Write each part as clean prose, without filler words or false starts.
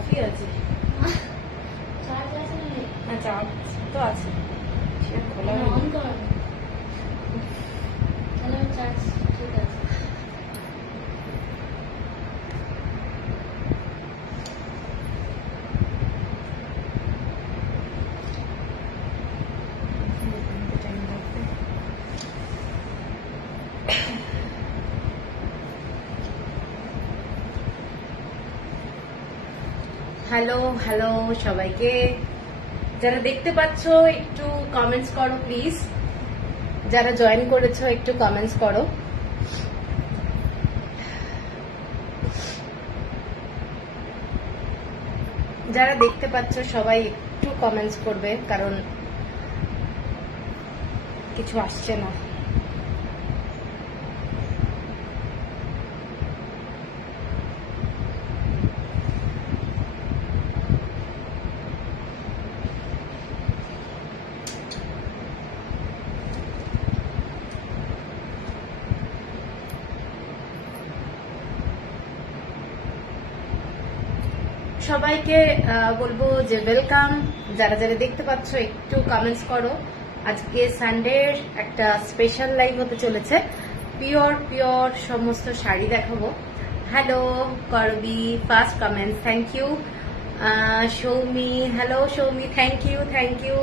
অফই আছে, চার্জ তো আছে, সেটা খোলা অন কর, তাহলে চার্জ ঠিক আছে। হ্যালো হ্যালো সবাইকে, যারা দেখতে পাচ্ছ একটু কমেন্টস করো প্লিজ, যারা জয়েন করেছো একটু কমেন্টস করো। যারা দেখতে পাচ্ছ সবাই একটু কমেন্টস করবে, কারণ কিছু আসছে না। সবাইকে বলবো যে ওয়েলকাম। যারা যারা দেখতে পাচ্ছ একটু কমেন্টস করো। আজকে সানডের একটা স্পেশাল লাইভ হতে চলেছে, পিওর পিওর সমস্ত শাড়ি দেখাবো। হ্যালো করবি, first comments, thank you. Soumi, hello Soumi, thank you thank you.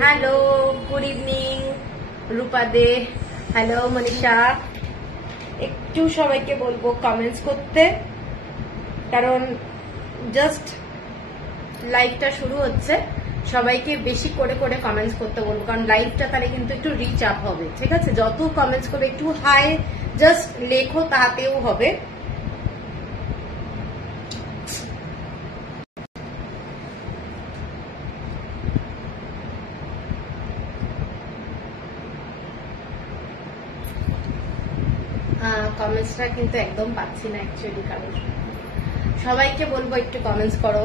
Hello, good evening Rupa Dey, hello Manisha. একটু সবাইকে বলবো কমেন্টস করতে, কারণ জাস্ট লাইভটা শুরু হচ্ছে। সবাইকে বেশি করে করে কমেন্টস করতে বলবো, কারণ লাইভটা তাহলে কিন্তু একটু রিচ আপ হবে। ঠিক আছে, যত কমেন্টস করবে একটু হাই জাস্ট লেখো, তাতেও হবে। কমেন্টসটা কিন্তু একদম পাচ্ছি না অ্যাকচুয়ালি, কারণ সবাইকে বলবো একটু কমেন্টস করো।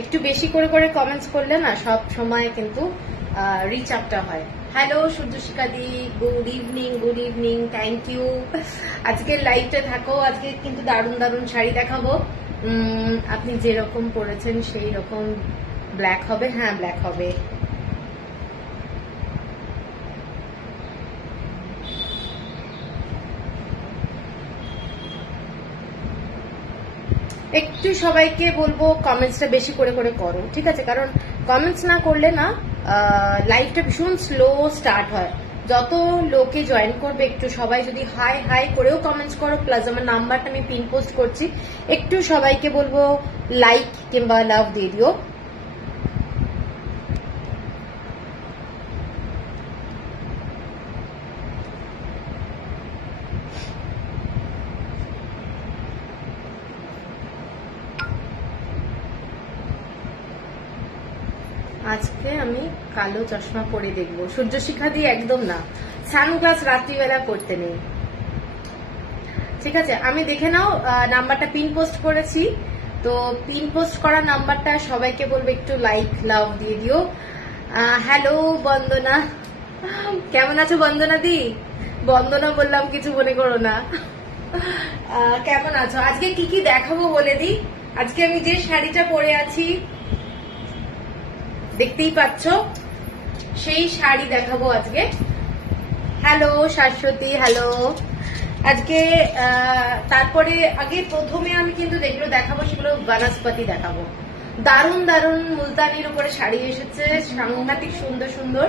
একটু বেশি করে করে কমেন্টস করলে না সব সময় কিন্তু রিচ আপটা হয়। Hello Suryashikha di, good evening good evening, thank you. আজকে লাইভটা থাকো। আজকে কিন্তু দারুণ দারুণ শাড়ি দেখাবো। আপনি যেরকম পরেছেন সেই রকম ব্ল্যাক হবে? হ্যাঁ ব্ল্যাক হবে। একটু সবাইকে বলবো কমেন্টসটা বেশি করে করে করো, ঠিক আছে? কারণ কমেন্টস না করলে না লাইভটা ভীষণ স্লো স্টার্ট হয়। যত লোকে জয়েন করবে একটু সবাই যদি হাই হাই করেও কমেন্টস করো, প্লাস আমার নাম্বারটা আমি পিন পোস্ট করছি, একটু সবাইকে বলবো লাইক কিংবা লাভ দিয়ে দিও। আজকে আমি কালো চশমা পরে দেখবো। সূর্যশিখা দিয়ে একদম না, সানগ্লাস রাত্রিবেলা পড়তে নেই, ঠিক আছে? আমি দেখে নাও, নাম্বারটা পিন পোস্ট করেছি, তো পিন পোস্ট করা নাম্বারটা সবাইকে বলবো একটু লাইক লাভ দিয়ে দিও। হ্যালো বন্দনা, কেমন আছো বন্দনা দি? বন্দনা বললাম, কিছু মনে করো না। কেমন আছো? আজকে কি কি দেখাবো বলে দি। আজকে আমি যে শাড়িটা পরে আছি দেখতেই পাচ্ছ, সেই শাড়ি দেখাবো আজকে। Hello Shashwati, hello. আজকে তারপরে আগে প্রথমে আমি কিন্তু যেগুলো দেখাবো সেগুলো বনস্পতি দেখাবো। দারুণ দারুণ মুলতানির উপরে শাড়ি এসেছে, সাংঘাতিক সুন্দর সুন্দর।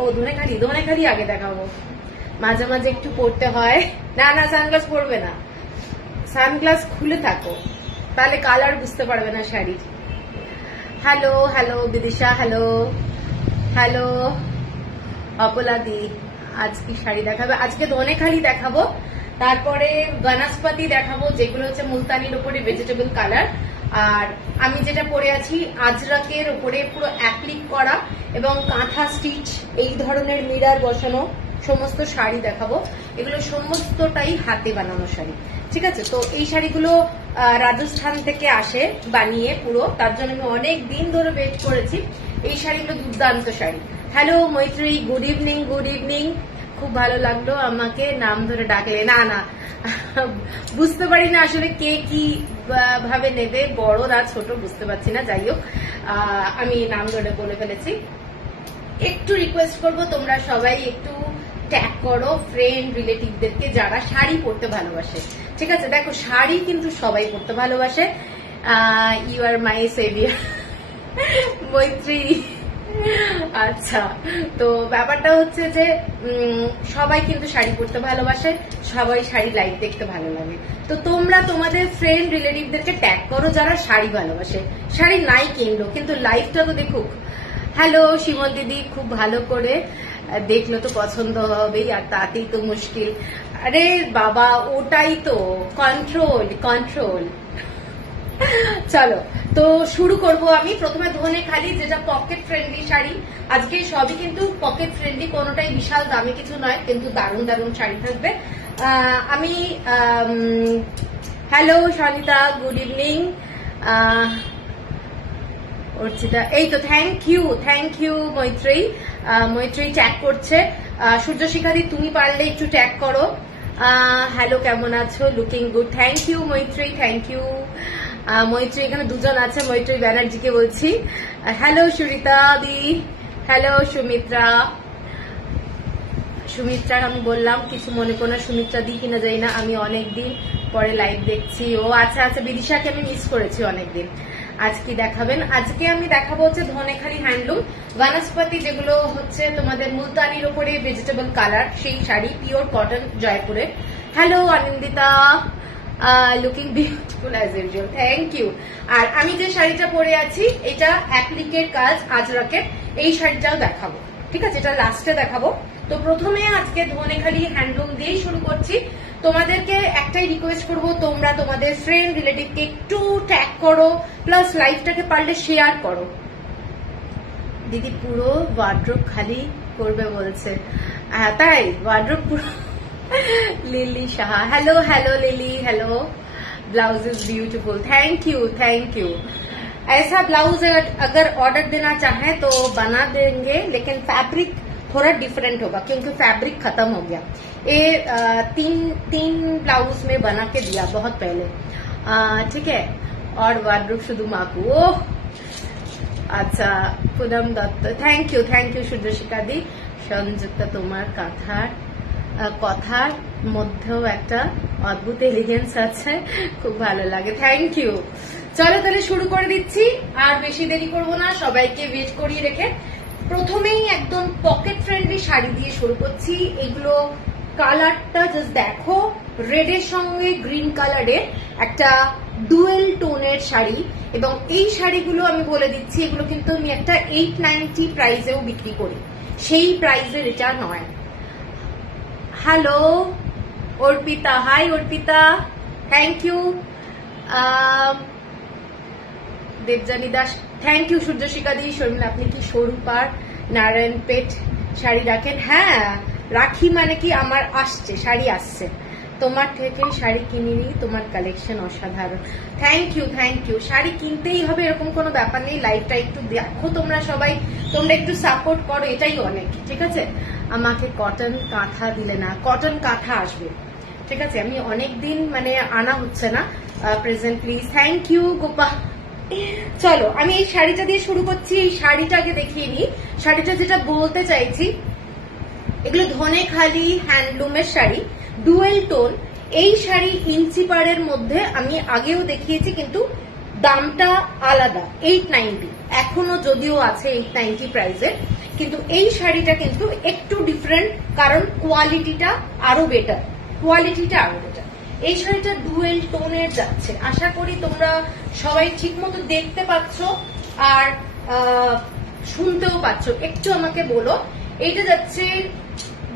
ও ধনেখালি আগে দেখাবো, মাঝে মাঝে একটু পড়তে হয়। না না, সানগ্লাস পরবে না, সানগ্লাস খুলে থাকো, তাহলে কালার বুঝতে পারবে না শাড়ির। Hello hello Bidisha, hello hello অপলাদি। আজ কি শাড়ি দেখাবে? আজকে ধনেখালি দেখাবো, তারপরে বনস্পতি দেখাবো, যেগুলো হচ্ছে মুলতানির উপরে ভেজিটেবল কালার। আর আমি যেটা পরে আছি আজরাকের উপরে পুরো অ্যাপ্লিক করা এবং কাঁথা স্টিচ, এই ধরনের মিরার বসানো সমস্ত শাড়ি দেখাবো। এগুলো সমস্তটাই হাতে বানানো শাড়ি, ঠিক আছে? তো এই শাড়িগুলো রাজস্থান থেকে আসে বানিয়ে পুরো, তার জন্য আমি অনেক দিন ধরে ওয়েট করেছি। এই শাড়িগুলো দুর্দান্ত শাড়ি। হ্যালো মৈত্রী, গুড ইভিনিং, গুড ইভিনিং। খুব ভালো লাগলো আমাকে নাম ধরে ডাকলে। না না, বুঝতে পারি না আসলে কে কি ভাবে নেবে, বড় না ছোট বুঝতে পারছি না। যাই হোক, আমি নাম ধরে বলে ফেলেছি। একটু রিকোয়েস্ট করবো, তোমরা সবাই একটু ট্যাগ করো ফ্রেন্ড রিলেটিভদেরকে যারা শাড়ি পরতে ভালোবাসে। ঠিক আছে, দেখো শাড়ি কিন্তু সবাই পরতে ভালোবাসে। ইউ আর মাই সেভিয়ার মৈত্রী। আচ্ছা, তো ব্যাপারটা হচ্ছে যে সবাই কিন্তু শাড়ি পরতে ভালোবাসে, সবাই শাড়ি লাইভ দেখতে ভালো লাগে। তো তোমরা তোমাদের ফ্রেন্ড রিলেটিভদেরকে ট্যাগ করো যারা শাড়ি ভালোবাসে। শাড়ি নাই কিনলো কিন্তু লাইভটা তো দেখুক। হ্যালো শিমন দিদি, খুব ভালো করে দেখলো তো পছন্দ হবেই, আর তাতেই তো মুশকিল। আরে বাবা, ওটাই তো কন্ট্রোল কন্ট্রোল। চলো তো শুরু করব। আমি প্রথমে ধনেখালি, যেটা পকেট ফ্রেন্ডলি শাড়ি। আজকে সবই কিন্তু পকেট ফ্রেন্ডলি, কোনোটাই বিশাল দামি কিছু নয়, কিন্তু দারুণ দারুণ শাড়ি থাকবে। আমি hello Sonita, good evening. Archita, এই তো থ্যাংক ইউ মৈত্রী। মৈত্রী ট্যাগ করছে। সূর্যশিখাদি, তুমি পারলে একটু ট্যাগ করো। হ্যালো, কেমন আছো? Looking good. থ্যাংক ইউ মৈত্রী, থ্যাংক ইউ। মৈত্রী এখানে দুজন আছে, মৈত্রী ব্যানার্জিকে বলছি। হ্যালো সুরিতা দি, হ্যালো সুমিত্রা। সুমিত্রা আমি বললাম, কিছু মনে করো না। সুমিত্রা দি কিনা যাই না, আমি অনেকদিন পরে লাইভ দেখছি। ও আচ্ছা আচ্ছা, বিদিশাকে আমি মিস করেছি অনেকদিন। আজ কি দেখাবেন? আজকে আমি দেখাবো হচ্ছে ধনেখালি হ্যান্ডলুম বনস্পতি, যেগুলো হচ্ছে তোমাদের মুলতানির উপরে ভেজিটেবল কালার, সেই শাড়ি, পিওর কটন, জয়পুরে। Hello Anandita, looking beautiful as usual, thank you. আর আমি যে শাড়িটা পরে আছি, এটা অ্যাপ্লিকের কাজ, আজরাকের। এই শাড়িটাও দেখাবো, ঠিক আছে? এটা লাস্টে দেখাবো। তো প্রথমে আজকে ধনেখালি হ্যান্ডলুম দিয়েই শুরু করছি। তোমাদেরকে একটাই রিকোয়েস্ট করবো, তোমরা তোমাদের ফ্রেন্ড রিলেটিভকে একটু ট্যাগ করো, প্লাস লাইভটাকে পারলে শেয়ার করো। দিদি পুরো ওয়ার্ড্রোব খালি করবে বলছে। তাই ওয়ার্ড্রোব পুরো। Lily Shah, hello hello lily, hello. Blouse is beautiful, thank you. ऐसा ब्लाउज अगर ऑर्डर देना चाहें तो बना देंगे, लेकिन फैब्रिक थोड़ा डिफरेंट होगा क्योंकि फैब्रिक खत्म हो गया। ये तीन ब्लाउज में बना के दिया बहुत पहले, ठीक है। और वार्डरोब शुद्ध माकू। ओह अच्छा, पूनम दत्त, थैंक यू সূর্যশিখা দি। সংযুক্তা, তোমার কথার মধ্যেও একটা অদ্ভুত এলিগেন্স আছে, খুব ভালো লাগে, থ্যাংক ইউ। চলো তাহলে শুরু করে দিচ্ছি, আর বেশি দেরি করবো না, সবাইকে ওয়েট করিয়ে রেখে। প্রথমেই একদম পকেট ফ্রেন্ডলি শাড়ি দিয়ে শুরু করছি। এগুলো কালারটা জাস্ট দেখো, রেডের সঙ্গে গ্রিন কালারের একটা ডুয়েল টোনের শাড়ি। এবং এই শাড়িগুলো আমি বলে দিচ্ছি, এগুলো কিন্তু আমি একটা 890 প্রাইসেও বিক্রি করি, সেই প্রাইসের এটা নয়। Hello Arpita, hi Arpita, thank you. Debjani Das, thank you. Suryashikha di, Sharmila, আপনি কি স্বরূপার নারায়ণপেট শাড়ি রাখেন? হ্যাঁ রাখি, মানে কি আমার আসছে, শাড়ি আসছে। তোমার থেকে শাড়ি কিনিনি, তোমার কালেকশন অসাধারণ, থ্যাংক ইউ। শাড়ি কিনতেই হবে এরকম কোনো ব্যাপার নেই, লাইভটা একটু দেখো তোমরা সবাই, তোমরা একটু সাপোর্ট করো, এটাই অনেক, ঠিক আছে। আমাকে কটন কাঁথা দিলে না, কটন কাঁথা আসবে, ঠিক আছে। আমি অনেকদিন মানে আনা হচ্ছে না present, please, thank you Gopa. চলো আমি এই শাড়িটা দিয়ে শুরু করছি। এই শাড়িটা আগে দেখিয়ে নিই। শাড়িটা যেটা বলতে চাইছি, এগুলো ধনেখালি হ্যান্ডলুমের শাড়ি, ডুয়েল টোন। এই শাড়ি ইঞ্চি পাড়ের মধ্যে আমি আগেও দেখিয়েছি, কিন্তু দামটা আলাদা, 890 এখনো যদিও আছে 890 প্রাইসের, কিন্তু এই শাড়িটা কিন্তু একটু ডিফারেন্ট, কারণ কোয়ালিটিটা আরো বেটার। এই শাড়িটা ডুয়েল টোনের যাচ্ছে, আশা করি তোমরা সবাই ঠিক মতো দেখতে পাচ্ছ আর শুনতেও পাচ্ছ। একটু আমাকে বলো, এইটা যাচ্ছে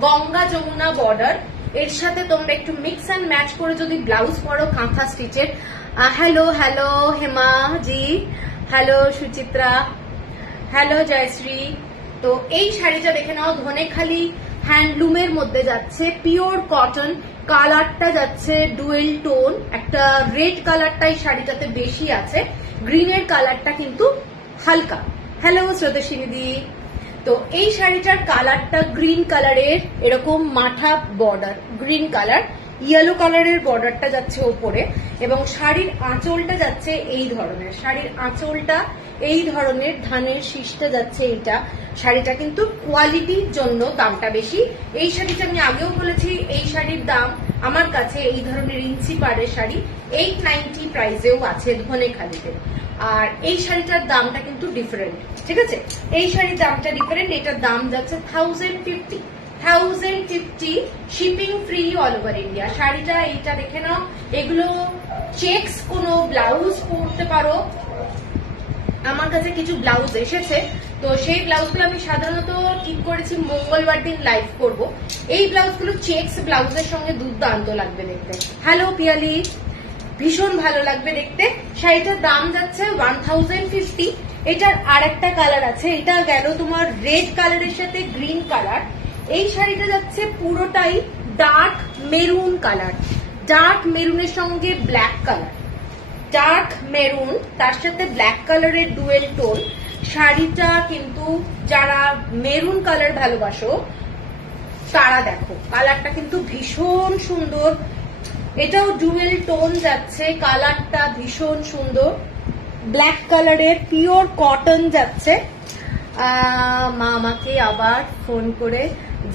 গঙ্গা যমুনা বর্ডার, এর সাথে তোমরা একটু মিক্স অ্যান্ড ম্যাচ করে যদি ব্লাউজ পরো কাঁথা স্টিচের। হ্যালো হেমা জি, হ্যালো সুচিত্রা, হ্যালো জয়শ্রী। তো এই শাড়িটা দেখে নাও, ধনেখালি হ্যান্ডলুমের মধ্যে যাচ্ছে, পিওর কটন, কালারটা যাচ্ছে ডুয়েল টোন, একটা রেড কালারটা এই শাড়িটাতে বেশি আছে, গ্রিনের কালারটা কিন্তু হালকা। হ্যালো শ্রোতসিনী দি, তো এই শাড়িটার কালারটা গ্রিন কালারের, এরকম মাঠা বর্ডার, গ্রিন কালার, ইয়েলো কালারের বর্ডারটা যাচ্ছে ওপরে, এবং শাড়ির আঁচলটা যাচ্ছে এই ধরনের, শাড়ির আঁচলটা এই ধরনের, ধানের শীষটা যাচ্ছে এইটা। শাড়িটা কিন্তু কোয়ালিটির জন্য দামটা বেশি। এই শাড়িটা আমি আগেও বলেছি, এই শাড়ির দাম আমার কাছে এই ধরনের ইঞ্চি পাড়ের শাড়ি 890 প্রাইসেও আছে ধনেখালিতে। আর এই শাড়িটার দামটা কিন্তু ডিফারেন্ট, ঠিক আছে? এই শাড়ির দামটা ডিফারেন্ট, এটার দাম যাচ্ছে 1050 shipping free all over India. শাড়িটা এইটা দেখে নাও, এগুলো চেকস কোনো ব্লাউজ পরতে পারো। আমার কাছে কিছু ব্লাউজ এসেছে, তো সেই ব্লাউজগুলো আমি সাধারণত ঠিক করেছি মঙ্গলবার দিন লাইভ করব। এই ব্লাউজগুলো চেকস ব্লাউজের সঙ্গে দুর্দান্ত লাগবে দেখতে। হ্যালো পিয়ালি, ভীষণ ভালো লাগবে দেখতে। শাড়িটার দাম যাচ্ছে 1050। এটার আর একটা কালার আছে, এটা গেল তোমার রেড কালারের সাথে গ্রিন কালার। এই শাড়িটা যাচ্ছে পুরোটাই ডার্ক মেরুন কালার, ডার্ক মেরুনের সঙ্গে ব্ল্যাক কালার, ডার্ক মেরুন তার সাথে ব্ল্যাক কালারের ডুয়েল টোন। শাড়িটা কিন্তু যারা মেরুন কালার ভালোবাসো তারা দেখো, কালারটা কিন্তু ভীষণ সুন্দর। এটাও ডুয়েল টোন যাচ্ছে, কালারটা ভীষণ সুন্দর, ব্ল্যাক কালারের পিওর কটন যাচ্ছে। মা আমাকে আবার ফোন করে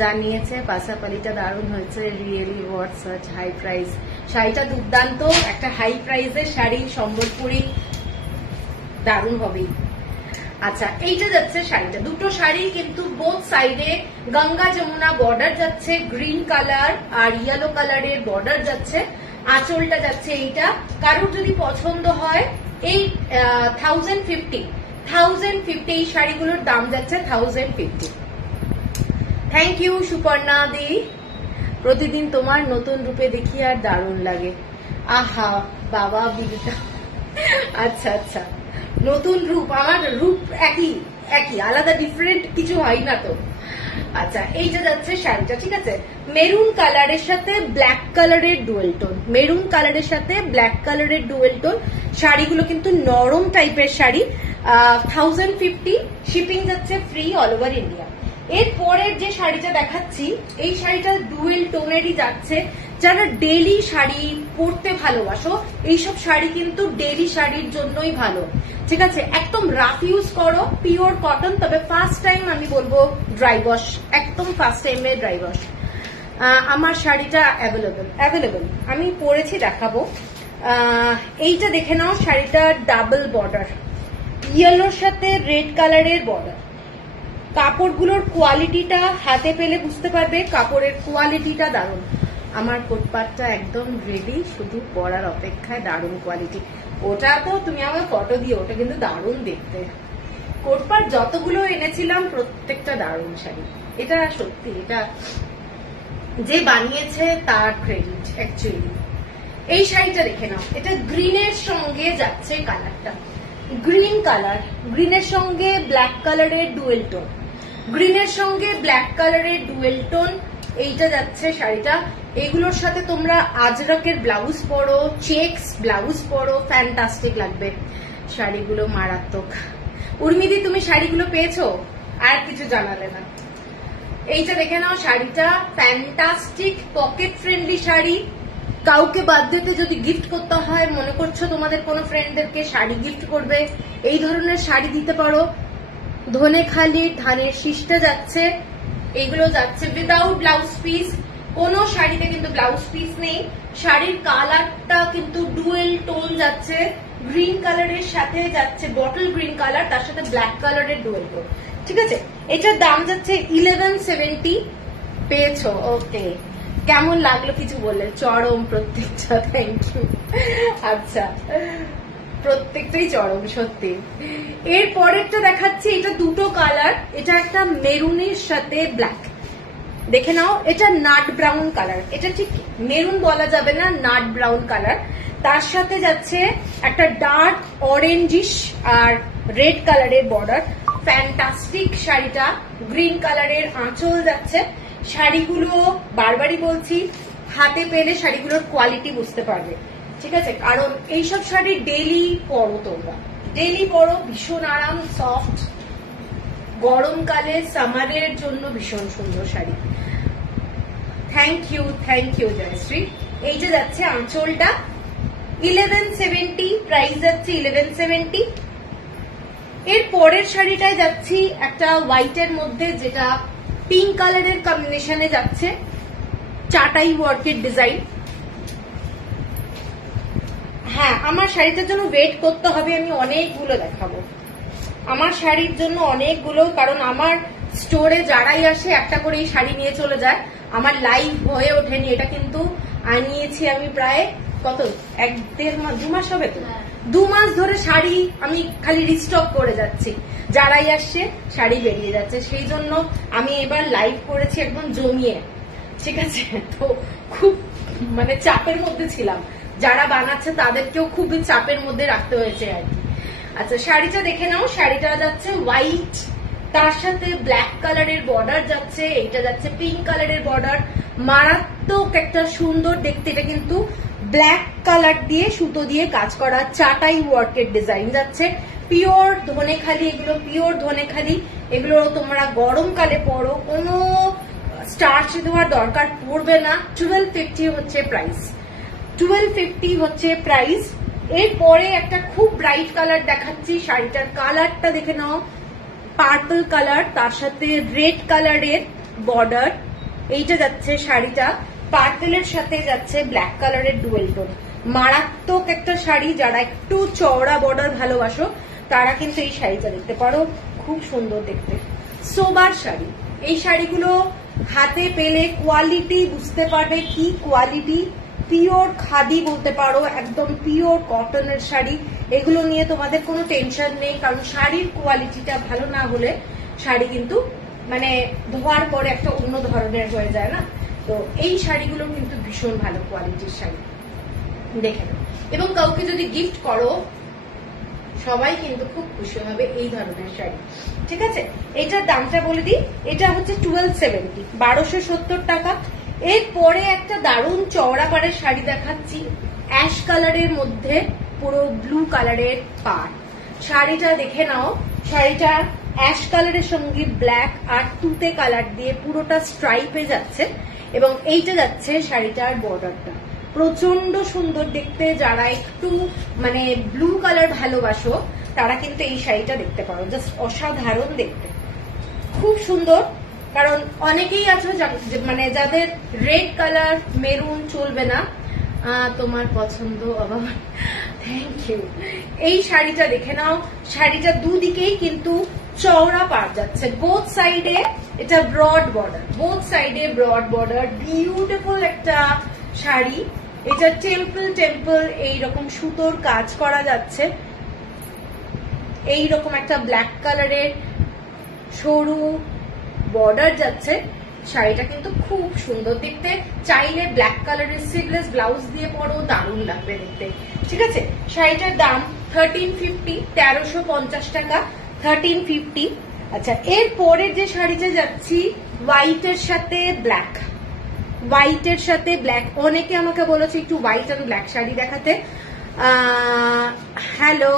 জানিয়েছে পাশাপালিটা দারুণ হয়েছে, really what such high price. শাড়িটা দুর্দান্ত, একটা হাই প্রাইসের শাড়ি, সম্বলপুরি, দারুণ হবে। আচ্ছা, এইটা যাচ্ছে শাড়িটা, দুটো শাড়ি কিন্তু বোথ সাইডে গঙ্গা যমুনা বর্ডার যাচ্ছে, গ্রিন কালার আর ইয়েলো কালারের বর্ডার যাচ্ছে। আঁচলটা যাচ্ছে এইটা। কারোর যদি পছন্দ হয় এই 1050 এই শাড়িগুলোর দাম যাচ্ছে 1050। থ্যাংক ইউ সুপর্ণা দি, প্রতিদিন তোমার নতুন রূপে দেখি আর দারুণ লাগে। আহা বাবা বিদিতা, আচ্ছা আচ্ছা, নতুন রূপ, আমার রূপ একই একই, আলাদা ডিফারেন্ট কিছু হয় না তো। আচ্ছা, এইটা যাচ্ছে শাড়িটা, ঠিক আছে, মেরুন কালারের সাথে ব্ল্যাক কালারের ডুয়েল টোন, মেরুন কালারের সাথে ব্ল্যাক কালারের ডুয়েল টোন। শাড়িগুলো কিন্তু নরম টাইপের শাড়ি। 1050, শিপিং যাচ্ছে ফ্রি অল ওভার ইন্ডিয়া। এর পরের যে শাড়িটা দেখাচ্ছি, এই শাড়িটা ডুয়েল টোনেরই যাচ্ছে। যারা ডেলি শাড়ি পরতে ভালোবাসো, এইসব শাড়ি কিন্তু ডেলি শাড়ির জন্যই ভালো, ঠিক আছে? একদম রাফ ইউজ করো, পিওর কটন, তবে ফার্স্ট টাইম আমি বলবো ড্রাই ওয়াশ, একদম ফার্স্ট টাইমে ড্রাই ওয়াশ। আমার শাড়িটা অ্যাভেলেবল, আমি পরেছি, দেখাবো। এইটা দেখে নাও, শাড়িটা ডাবল বর্ডার, ইয়েলোর সাথে রেড কালারের বর্ডার। কাপড়গুলোর কোয়ালিটিটা হাতে পেলে বুঝতে পারবে, কাপড়ের কোয়ালিটিটা দারুণ। আমার কোটপাটটা একদম রেডি, শুধু পরার অপেক্ষায়, দারুণ কোয়ালিটি। ওটা তো তুমি আমার ফটো দিও, ওটা কিন্তু দারুণ দেখতে। কোটপাট যতগুলো এনেছিলাম প্রত্যেকটা দারুণ শাড়ি, এটা সত্যি, এটা যে বানিয়েছে তার ক্রেডিট অ্যাকচুয়ালি। এই শাড়িটা দেখে নাও, এটা গ্রিনের সঙ্গে যাচ্ছে, কালারটা গ্রিন কালার, গ্রিনের সঙ্গে ব্ল্যাক কালারের ডুয়েল টোন, গ্রিনের সঙ্গে ব্ল্যাক কালারের ডুয়েল টোন। এইটা যাচ্ছে শাড়িটা। এগুলোর সাথে তোমরা আজরকের ব্লাউজ পরো, চেকস ব্লাউজ পরো, ফ্যান্টাস্টিক লাগবে। শাড়িগুলো মারাত্মক। উর্মিদি, তুমি শাড়িগুলো পেয়েছো? আর কিছু জানালে না। এইটা দেখে নাও, শাড়িটা ফ্যান্টাস্টিক, পকেট ফ্রেন্ডলি শাড়ি। কাউকে বার্থডেতে যদি গিফট করতে হয়, মনে করছো তোমাদের কোনো ফ্রেন্ডদেরকে শাড়ি গিফট করবে, এই ধরনের শাড়ি দিতে পারো। ধনেখালি ধানের শীষটা যাচ্ছে, এগুলো যাচ্ছে উইদাউট ব্লাউজ পিস। কোন শাড়িতে কিন্তু ব্লাউজ পিস নেই। শাড়ির কালারটা কিন্তু ডুয়েল টোন যাচ্ছে, গ্রিন কালারের সাথে যাচ্ছে বটল গ্রিন কালার, তার সাথে ব্ল্যাক কালারের ডুয়েল টোন, ঠিক আছে? এটার দাম যাচ্ছে 1170। পেয়েছো? ওকে, কেমন লাগলো কিছু বললে? চরম প্রত্যেকটা, থ্যাংক ইউ। আচ্ছা, প্রত্যেকটাই চরম সত্যি। এর পরেরটা দেখাচ্ছি, এটা দুটো কালার, এটা একটা মেরুনের সাথে ব্ল্যাক। দেখে নাও, এটা নাট ব্রাউন কালার, এটা ঠিক মেরুন বলা যাবে না, নাট ব্রাউন কালার। তার সাথে যাচ্ছে একটা ডার্ক অরেঞ্জিশ আর রেড কালারের বর্ডার। ফ্যান্টাস্টিক শাড়িটা, গ্রিন কালারের আঁচল যাচ্ছে। শাড়িগুলো বারবারই বলছি, হাতে পেলে শাড়িগুলোর কোয়ালিটি বুঝতে পারবে, ঠিক আছে? কারণ এইসব শাড়ি ডেইলি পরো, তোমরা ডেইলি পরো, ভীষণ আরাম, সফট, গরমকালে সামারের জন্য ভীষণ সুন্দর শাড়ি। Thank you Jayashree. এই যে যাচ্ছে আঁচলটা 1170, প্রাইস যাচ্ছে 1170। এর পরের শাড়িটায় যাচ্ছি একটা হোয়াইটের মধ্যে, যেটা পিঙ্ক কালারের কম্বিনেশনে যাচ্ছে, চাটাই ওয়ার্কের ডিজাইন। হ্যাঁ, আমার শাড়িটার জন্য ওয়েট করতে হবে, আমি অনেকগুলো দেখাবো আমার শাড়ির জন্য, অনেকগুলো, কারণ আমার স্টোরে যারাই আসে একটা করে এই শাড়ি নিয়ে চলে যায়। আমার লাইভ হয়ে ওঠেনি, এটা কিন্তু আনিয়েছি আমি প্রায় কত 1-1.5 মাস, 2 মাস হবে তো, 2 মাস ধরে শাড়ি আমি খালি রিস্টক করে যাচ্ছি, যারাই আসছে শাড়ি বেরিয়ে যাচ্ছে। সেই জন্য আমি এবার লাইভ করেছি একদম জমিয়ে, ঠিক আছে। তো খুব মানে চাপের মধ্যে ছিলাম, যারা বানাচ্ছে তাদেরকেও খুবই চাপের মধ্যে রাখতে হয়েছে আর কি। আচ্ছা, শাড়িটা দেখে নাও। শাড়িটা যাচ্ছে হোয়াইট, তার সাথে ব্ল্যাক কালারের বর্ডার যাচ্ছে, এইটা যাচ্ছে পিঙ্ক কালারের বর্ডার, মারাত্মক একটা সুন্দর দেখতে। এটা কিন্তু ব্ল্যাক কালার দিয়ে সুতো দিয়ে কাজ করা চাটাই ওয়ার্কের ডিজাইন যাচ্ছে, পিওর ধনেখালি, এগুলো পিওর ধনেখালি। এগুলো তোমরা গরমকালে পরো, কোনো স্টার্চ দেওয়ার দরকার পড়বে না। 1250 হচ্ছে প্রাইস, 1250 হচ্ছে প্রাইস। এরপরে একটা খুব ব্রাইট কালার দেখাচ্ছি, শাড়িটার কালারটা দেখে নাও, পার্পল কালার, তার সাথে রেড কালারের বর্ডার। এইটা যাচ্ছে শাড়িটা পার্পলের সাথে যাচ্ছে ব্ল্যাক কালারের ডুয়েল টোন, মারাত্মক একটা শাড়ি। যারা একটু চওড়া বর্ডার ভালোবাসো তারা কিন্তু এই শাড়িটা দেখতে পারো, খুব সুন্দর দেখতে, সোবার শাড়ি। এই শাড়িগুলো হাতে পেলে কোয়ালিটি বুঝতে পারবে, কি কোয়ালিটি, পিওর খাদি বলতে পারো, একদম পিওর কটনের শাড়ি। এগুলো নিয়ে তোমাদের কোনো টেনশন নেই, কারণ শাড়ির কোয়ালিটিটা ভালো না হলে শাড়ি কিন্তু মানে ধোয়ার পরে একটা অন্য ধরনের হয়ে যায় না। তো এই শাড়িগুলো কিন্তু ভীষণ ভালো কোয়ালিটির শাড়ি, দেখে নাও। এবং কাউকে যদি গিফট করো সবাই কিন্তু খুব খুশি হবে এই ধরনের শাড়ি, ঠিক আছে। এটার দামটা বলে দিই, এটা হচ্ছে 1270, 1270 টাকা। এরপরে একটা দারুণ চওড়া পাড়ের শাড়ি দেখাচ্ছি, অ্যাশ কালারের মধ্যে পুরো ব্লু কালারের পাড়। শাড়িটা দেখে নাও, শাড়িটা অ্যাশ কালারের সঙ্গে ব্ল্যাক আর তুতে কালার দিয়ে পুরোটা স্ট্রাইপে যাচ্ছে, এবং এইটা যাচ্ছে শাড়িটার বর্ডারটা, প্রচন্ড সুন্দর দেখতে। যারা একটু মানে ব্লু কালার ভালোবাসো তারা কিন্তু এই শাড়িটা দেখতে পারো, জাস্ট অসাধারণ দেখতে, খুব সুন্দর। কারণ অনেকেই আছো মানে যাদের রেড কালার মেরুন চলবে না, তোমার পছন্দ আবার, থ্যাংক ইউ। এই শাড়িটা দেখে নাও, শাড়িটা দুদিকেই কিন্তু চওড়া পাড় যাচ্ছে, বোথ সাইডে এটা ব্রড বর্ডার, বোথ সাইডে ব্রড বর্ডার, বিউটিফুল একটা শাড়ি। এটা টেম্পল এইরকম সুতোর কাজ করা যাচ্ছে, এইরকম একটা ব্ল্যাক কালারের সরু বর্ডার যাচ্ছে। শাড়িটা কিন্তু খুব সুন্দর দেখতে, চাইলে ব্ল্যাক কালারের স্লিভলেস ব্লাউজ দিয়ে পরো, দারুণ লাগবে দেখতে, ঠিক আছে। শাড়িটার দাম 1350, 1350 টাকা, 1350। আচ্ছা, এর পরের যে শাড়িটা যাচ্ছি হোয়াইটের সাথে ব্ল্যাক, হোয়াইটের সাথে ব্ল্যাক। অনেকে আমাকে বলেছে একটু হোয়াইট এন্ড ব্ল্যাক শাড়ি দেখাতে। হ্যালো,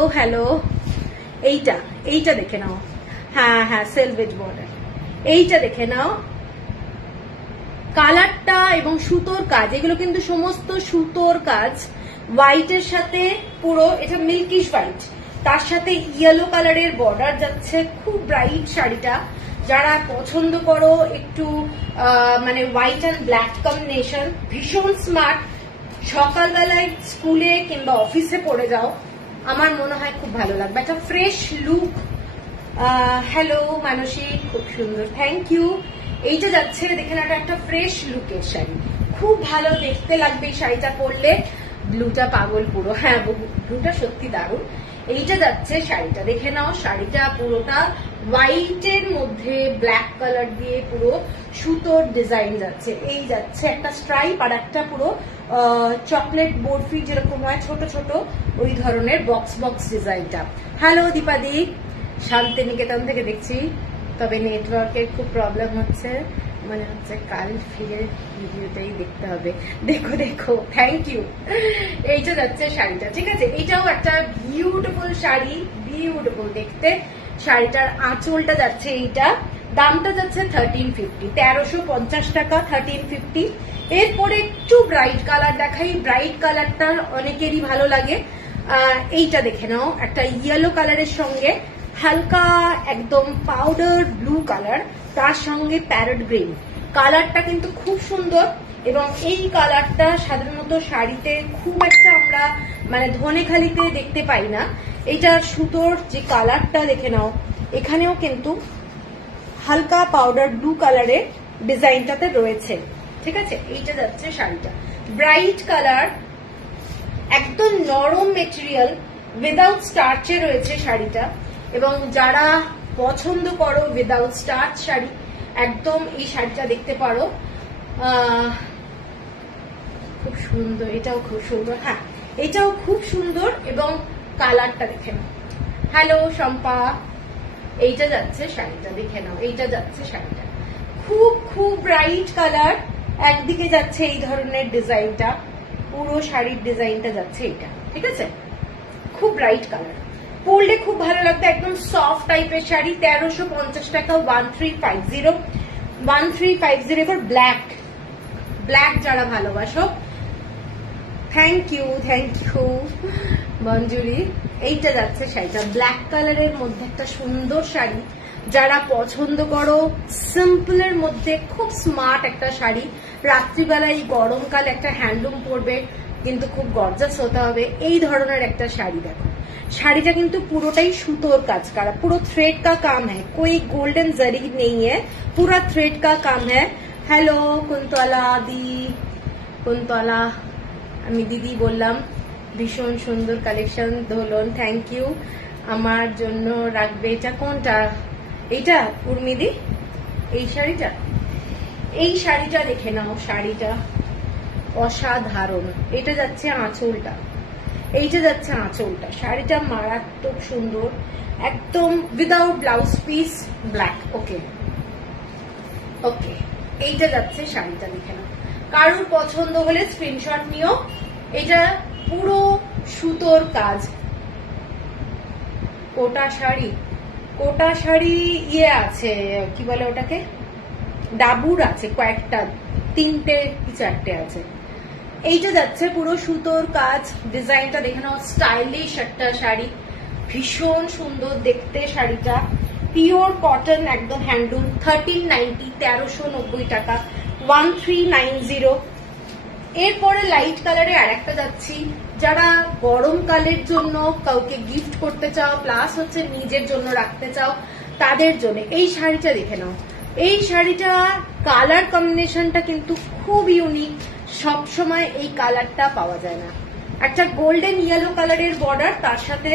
এইটা দেখে নাও, হ্যাঁ সেলভেজ বর্ডার, এইটা দেখে নাও, কালারটা এবং সুতোর কাজ, এগুলো কিন্তু সমস্ত সুতোর কাজ। হোয়াইটের সাথে পুরো এটা মিল্কিশ হোয়াইট, তার সাথে ইয়েলো কালারের বর্ডার যাচ্ছে, খুব ব্রাইট শাড়িটা। যারা পছন্দ করো একটু মানে হোয়াইট অ্যান্ড ব্ল্যাক কম্বিনেশন, ভীষণ স্মার্ট, সকালবেলায় স্কুলে কিংবা অফিসে পরে যাও, আমার মনে হয় খুব ভালো লাগবে, একটা ফ্রেশ লুক। হ্যালো মানসী, খুব সুন্দর, থ্যাংক ইউ। এইটা যাচ্ছে দেখে না, একটা ফ্রেশ লুকের শাড়ি, খুব ভালো দেখতে লাগবে এই শাড়িটা পরলে। ব্লুটা পাগল পুরো, হ্যাঁ ব্লুটা সত্যি দারুণ। এইটা যাচ্ছে শাড়িটা দেখে নাও, শাড়িটা পুরোটা হোয়াইটের মধ্যে ব্ল্যাক কালার দিয়ে পুরো সুতোর ডিজাইন যাচ্ছে, এই যাচ্ছে একটা স্ট্রাইপ আর একটা পুরো চকলেট বরফি যেরকম হয় ছোট ছোট ওই ধরনের বক্স ডিজাইনটা। হ্যালো দীপাদি, শান্তিনিকেতন থেকে দেখছি, তবে নেটওয়ার্কের খুব প্রবলেম হচ্ছে, মনে হচ্ছে কাল ফিরে ভিডিওটাই দেখতে হবে। দেখো, থ্যাংক ইউ। এইটা যাচ্ছে শাড়িটা, ঠিক আছে। এইটাও একটা বিউটিফুল শাড়ি, বিউটিফুল দেখতে। শাড়িটার আঁচলটা যাচ্ছে এইটা, দামটা যাচ্ছে 1350, 1350 টাকা, 1350। এরপরে একটু ব্রাইট কালার দেখাই, ব্রাইট কালারটা অনেকেরই ভালো লাগে। এইটা দেখে নাও, একটা ইয়েলো কালারের সঙ্গে হালকা একদম পাউডার ব্লু কালার, তার সঙ্গে প্যারট গ্রিন কালারটা কিন্তু খুব সুন্দর। এবং এই কালারটা সাধারণত শাড়িতে খুব একটা আমরা মানে ধনেখালিতে দেখতে পাই না। এইটার সুতোর যে কালারটা দেখে নাও, এখানেও কিন্তু হালকা পাউডার ব্লু কালারের ডিজাইনটাতে রয়েছে। ঠিক আছে, এইটা যাচ্ছে শাড়িটা ব্রাইট কালার, একদম নরম মেটেরিয়াল, উইদাউট স্টার্চে রয়েছে শাড়িটা। এবং যারা পছন্দ করো উইদাউট স্টার্চ শাড়ি, একদম এই শাড়িটা দেখতে পারো। খুব সুন্দর, এটাও খুব সুন্দর। হ্যাঁ, এটাও খুব সুন্দর এবং কালারটা দেখে নাও। হ্যালো শম্পা, এইটা যাচ্ছে শাড়িটা দেখে নাও, এইটা যাচ্ছে শাড়িটা খুব খুব ব্রাইট কালার। একদিকে যাচ্ছে এই ধরনের ডিজাইনটা, পুরো শাড়ির ডিজাইনটা যাচ্ছে এটা। ঠিক আছে, খুব ব্রাইট কালার, পরলে খুব ভালো লাগবে, একদম সফট টাইপের শাড়ি। 1350 টাকা, 1350, 1350 এবার ব্ল্যাক, ব্ল্যাক যারা ভালোবাসো, থ্যাংক ইউ মঞ্জুরি। এইটা যাচ্ছে শাড়িটা ব্ল্যাক কালারের মধ্যে, একটা সুন্দর শাড়ি। যারা পছন্দ করো সিম্পলের মধ্যে খুব স্মার্ট একটা শাড়ি, রাত্রিবেলায় গরমকালে একটা হ্যান্ডলুম পরবে কিন্তু খুব গর্জাস হতে হবে, এই ধরনের একটা শাড়ি। দেখো শাড়িটা কিন্তু পুরোটাই সুতোর কাজ করা, পুরো থ্রেড কা কাম হ্যাঁ, कोई गोल्डन जरी नहीं है, पूरा थ्रेड का काम है। হ্যালো কুন্তলা দি, কুন্তলা আমি দিদি বললাম। ভীষণ সুন্দর কালেকশন ধরুন, থ্যাংক ইউ। আমার জন্য রাখবে এটা কোনটা? এইটা উর্মিদি, এই শাড়িটা, এই শাড়িটা দেখে নাও, শাড়িটা অসাধারণ। এটা যাচ্ছে আঁচলটা, এইটা যাচ্ছে আঁচলটা, শাড়িটা মারাত্মক সুন্দর, একদম উইদাউট ব্লাউজ পিস, ব্ল্যাক। ওকে ওকে, এইটা যাচ্ছে শাড়িটা দেখে নাও। কারোর পছন্দ হলে স্ক্রিনশট নিও। এটা পুরো সুতোর কাজ, কোটা শাড়ি, কোটা শাড়ি ইয়ে আছে, কি বলে ওটাকে, ডাবুর আছে কয়েকটা, 3টে কি 4টে আছে। এইটা যাচ্ছে পুরো সুতোর কাজ, ডিজাইনটা দেখে নাও, স্টাইলিশ একটা শাড়ি, ভীষণ সুন্দর দেখতে শাড়িটা, পিওর কটন, একদম হ্যান্ডলুম। 1390, 1390 টাকা, 1390। এরপরে লাইট কালারে আর একটা যাচ্ছি, যারা গরমকালের জন্য কাউকে গিফট করতে চাও, প্লাস হচ্ছে নিজের জন্য রাখতে চাও, তাদের জন্য এই শাড়িটা দেখে নাও। এই শাড়িটা কালার কম্বিনেশনটা কিন্তু খুব ইউনিক, সব সময় এই কালারটা পাওয়া যায় না। একটা গোল্ডেন ইয়েলো কালারের বর্ডার, তার সাথে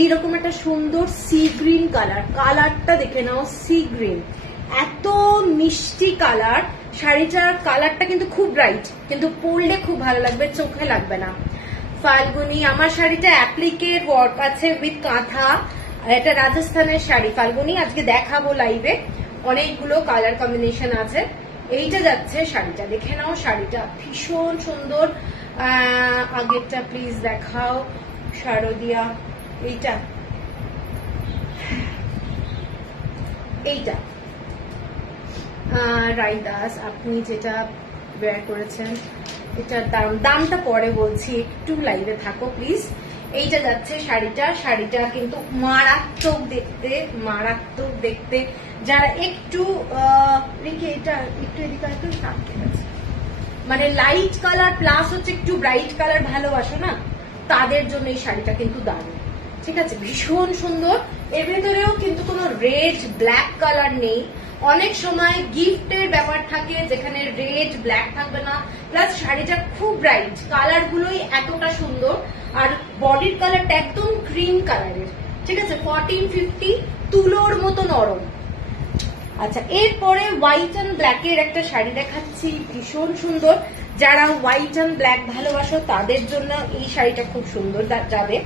এইরকম একটা সুন্দর সি গ্রিন কালার, কালারটা দেখে নাও, সি গ্রিন, এত মিষ্টি কালার। শাড়িটার কালারটা কিন্তু খুব ব্রাইট, কিন্তু পরলে খুব ভালো লাগবে, চোখে লাগবে না। ফাল্গুনি, আমার শাড়িটা অ্যাপ্লিকের ওয়ার্ক আছে উইথ কাঁথা, এটা রাজস্থানের শাড়ি। ফাল্গুনি আজকে দেখাবো লাইভে, অনেকগুলো কালার কম্বিনেশন আছে। এইটা যাচ্ছে শাড়িটা দেখে নাও, শাড়িটা ভীষণ সুন্দর। আগেরটা প্লিজ দেখাও শারদিয়া, এইটা, এইটা রাইদাস, আপনি যেটা বের করেছেন এটার দামটা পরে বলছি, একটু লাইভে থাকো প্লিজ। এইটা যাচ্ছে শাড়িটা, শাড়িটা কিন্তু মারাত্মক দেখতে, মারাত্মক দেখতে। যারা একটু এটা একটু এদিকে একটু সামনে আছে, মানে লাইট কালার প্লাস হচ্ছে একটু ব্রাইট কালার ভালোবাসো না, তাদের জন্য এই শাড়িটা কিন্তু দারুণ। ঠিক আছে, ভীষণ সুন্দর। এর ভেতরেও কিন্তু কোনো রেড ব্ল্যাক কালার নেই। অনেক সময় গিফটের ব্যাপার থাকে যেখানে রেড ব্ল্যাক থাকবে না, প্লাস শাড়িটা খুব ব্রাইট, কালার গুলোই এতটা সুন্দর, আর বডির কালারটা একদম ক্রিম কালারের। ঠিক আছে, 1450, তুলোর মতো নরম। আচ্ছা, এরপরে হোয়াইট অ্যান্ড ব্ল্যাক এর একটা শাড়ি দেখাচ্ছি, ভীষণ সুন্দর। যারা হোয়াইট অ্যান্ড ব্ল্যাক ভালোবাসো তাদের জন্য এই শাড়িটা খুব সুন্দর যাবে,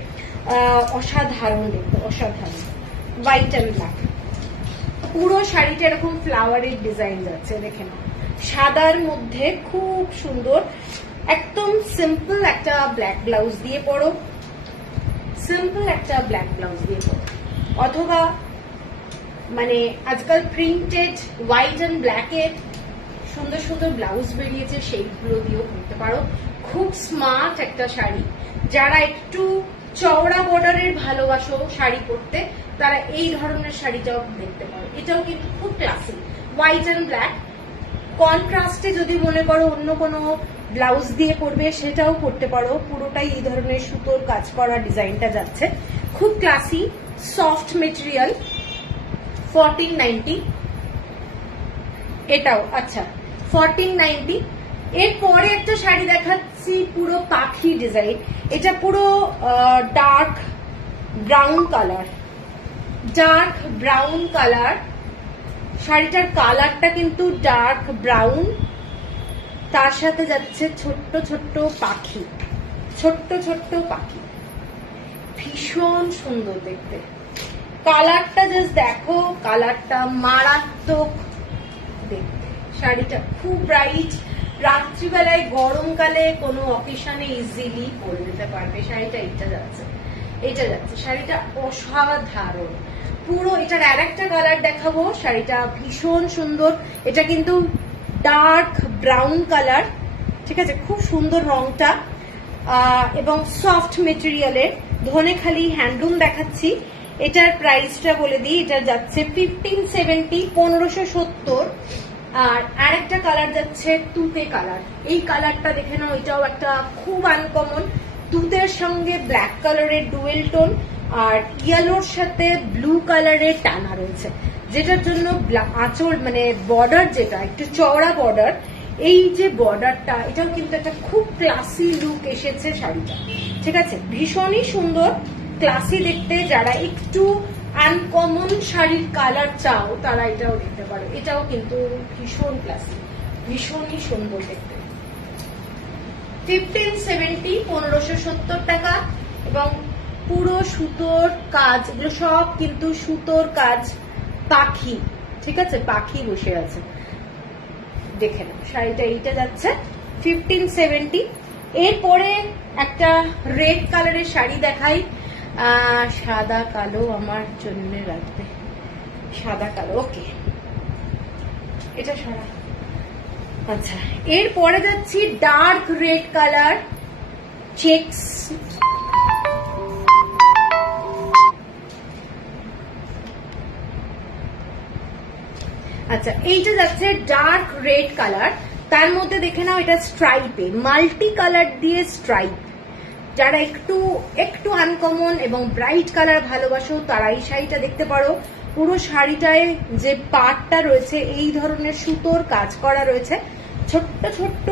অসাধারণ দেখতে, অসাধারণ। হোয়াইট অ্যান্ড ব্ল্যাক, পুরো শাড়িটা এরকম ফ্লাওয়ারের ডিজাইন যাচ্ছে, দেখে নাও, সাদার মধ্যে খুব সুন্দর। একদম সিম্পল একটা ব্ল্যাক ব্লাউজ দিয়ে পরো, সিম্পল একটা ব্ল্যাক ব্লাউজ দিয়ে পরো, অথবা মানে আজকাল প্রিন্টেড হোয়াইট অ্যান্ড ব্ল্যাকের সুন্দর সুন্দর ব্লাউজ বেরিয়েছে, সেইগুলো দিয়েও পরতে পারো। খুব স্মার্ট একটা শাড়ি। যারা একটু চওড়া বর্ডারের ভালোবাসো শাড়ি পরতে, তারা এই ধরনের শাড়িটাও দেখতে পারো। এটাও কিন্তু খুব ক্লাসিক, হোয়াইট অ্যান্ড ব্ল্যাক। কন্ট্রাস্টে যদি মনে করো অন্য কোনো ব্লাউজ দিয়ে পরবে, সেটাও করতে পারো। পুরোটাই এই ধরনের সুতোর কাজ করা ডিজাইনটা যাচ্ছে, খুব ক্লাসি, সফট মেটেরিয়াল। 1490 এটাও। আচ্ছা 1490। এরপরে একটা শাড়ি দেখাচ্ছি পুরো পাখি ডিজাইন। এটা পুরো dark brown colour, dark brown colour. শাড়িটার কালারটা কিন্তু ডার্ক ব্রাউন, তার সাথে যাচ্ছে ছোট্ট ছোট্ট পাখি, ছোট্ট ছোট্ট পাখি। ভীষণ সুন্দর দেখতে। কালারটা জাস্ট দেখো, কালারটা মারাত্মক দেখতে। শাড়িটা খুব ব্রাইট, রাত্রিবেলায় গরমকালে কোনো অকেশনে ইজিলি পরে নিতে পারবে। শাড়িটা এটা যাচ্ছে, এটা যাচ্ছে। শাড়িটা অসাধারণ পুরো। এটার আর একটা কালার দেখাবো। শাড়িটা ভীষণ সুন্দর। এটা কিন্তু ডার্ক ব্রাউন কালার, ঠিক আছে, খুব সুন্দর রংটা এবং সফট মেটেরিয়ালের। ধনেখালি হ্যান্ডলুম দেখাচ্ছি। এটার প্রাইসটা বলে দিই, এটা যাচ্ছে 1570, 1570। আর আরেকটা কালার যাচ্ছে তুতে কালার। এই কালারটা দেখে নাও, এটাও একটা খুব আনকমন। তুতের সঙ্গে ব্ল্যাক কালারের ডুয়েল টোন, আর ইয়েলোর সাথে ব্লু কালারের টানা রয়েছে, যেটার জন্য আঁচল মানে বর্ডার যেটা একটু চওড়া বর্ডার। এই যে বর্ডারটা, এটাও কিন্তু একটা খুব ক্লাসি লুক এসেছে শাড়িটা, ঠিক আছে। ভীষণই সুন্দর, ক্লাসি দেখতে। যারা একটু আনকমন শাড়ির কালার চাও, তারা এটাও দেখতে পারো। এটাও কিন্তু ভীষণ ক্লাসি, ভীষণই সুন্দর দেখতে। 1570, 1570 টাকা। এবং পুরো সুতোর কাজ, এগুলো সব কিন্তু সুতোর কাজ, পাখি, ঠিক আছে, পাখি বসে আছে। দেখে নাও শাড়িটা, এইটা যাচ্ছে 1570। এরপরে একটা রেড কালারের শাড়ি দেখাই। সাদা কালো আমার জন্য রাখবে, সাদা কালো, ওকে, এটা সারা। আচ্ছা, এরপরে যাচ্ছি ডার্ক রেড কালার, চেকস। আচ্ছা, এইটা যাচ্ছে ডার্ক রেড কালার, তার মধ্যে দেখে নাও এটা স্ট্রাইপে, মাল্টি কালার দিয়ে স্ট্রাইপ। যারা একটু একটু আনকমন এবং ব্রাইট কালার ভালোবাসো, তারা এই শাড়িটা দেখতে পারো। পুরো শাড়িটায় যে পাটটা রয়েছে, এই ধরনের সুতোর কাজ করা রয়েছে, ছোট্ট ছোট্ট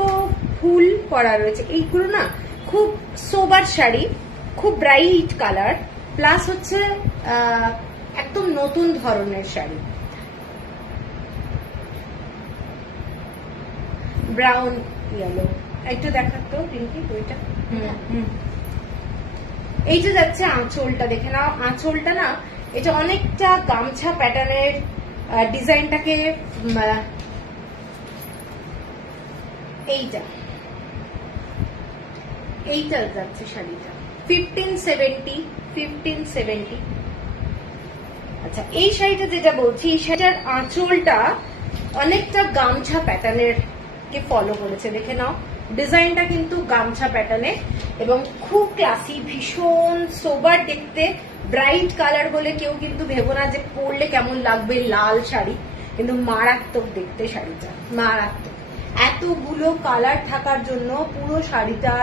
ফুল করা রয়েছে। এইগুলো না খুব সোবার শাড়ি, খুব ব্রাইট কালার, প্লাস হচ্ছে একদম নতুন ধরনের শাড়ি। ব্রাউন ইয়েলো একটু দেখাতো রিঙ্কি ওইটা। এই যে যাচ্ছে আঁচলটা, দেখে নাও আঁচলটা না, এটা অনেকটা গামছা প্যাটার্নের ডিজাইনটাকে, এইটা এইটা যাচ্ছে শাড়িটা 1570। আচ্ছা, এই শাড়িটা যেটা বলছি, এই শাড়িটার আঁচলটা অনেকটা গামছা প্যাটার্নের কে ফলো করেছে। দেখে নাও ডিজাইনটা কিন্তু গামছা প্যাটার্নের এবং খুব ক্লাসি, ভীষণ সোবার দেখতে। ব্রাইট কালার বলে কেউ কিন্তু ভেবো না যে পরলে কেমন লাগবে লাল শাড়ি, কিন্তু মারাত্মক দেখতে শাড়িটা, মারাত্মক। এতগুলো কালার থাকার জন্য পুরো শাড়িটা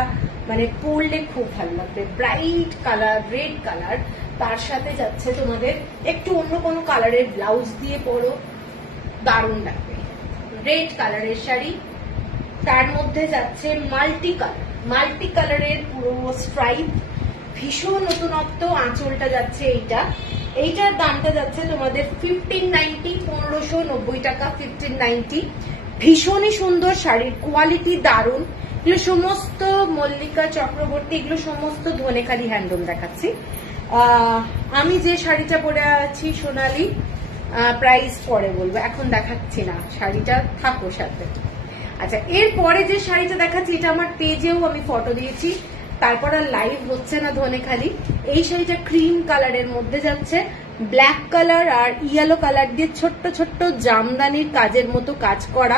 মানে পরলে খুব ভালো লাগবে। ব্রাইট কালার, রেড কালার, তার সাথে যাচ্ছে তোমাদের একটু অন্য কোনো কালারের ব্লাউজ দিয়ে পরো, দারুণ লাগবে। রেড কালারের শাড়ি, তার মধ্যে যাচ্ছে মাল্টি কালার, মাল্টি কালারের পুরো স্ট্রাইপ, ভীষণ নতুনত্ব। আঁচলটা যাচ্ছে এইটা, এইটার দামটা যাচ্ছে তোমাদের 1590, 1590 টাকা, 1590। ভীষণই সুন্দর শাড়ির কোয়ালিটি, দারুণ। এগুলো সমস্ত মল্লিকা চক্রবর্তী, এগুলো সমস্ত ধনেখালি হ্যান্ডলুম দেখাচ্ছি। আমি যে শাড়িটা পরে আছি সোনালি, প্রাইস পরে বলবো, এখন দেখাচ্ছি না, শাড়িটা থাকো সাথে। আচ্ছা, এরপরে যে শাড়িটা দেখাচ্ছি, এটা আমার পেজেও আমি ফটো দিয়েছি, তারপর আর লাইভ হচ্ছে না ধনেখালি। এই শাড়িটা ক্রিম কালারের মধ্যে যাচ্ছে, ব্ল্যাক কালার আর ইয়েলো কালার দিয়ে ছোট্ট ছোট্ট জামদানির কাজের মতো কাজ করা,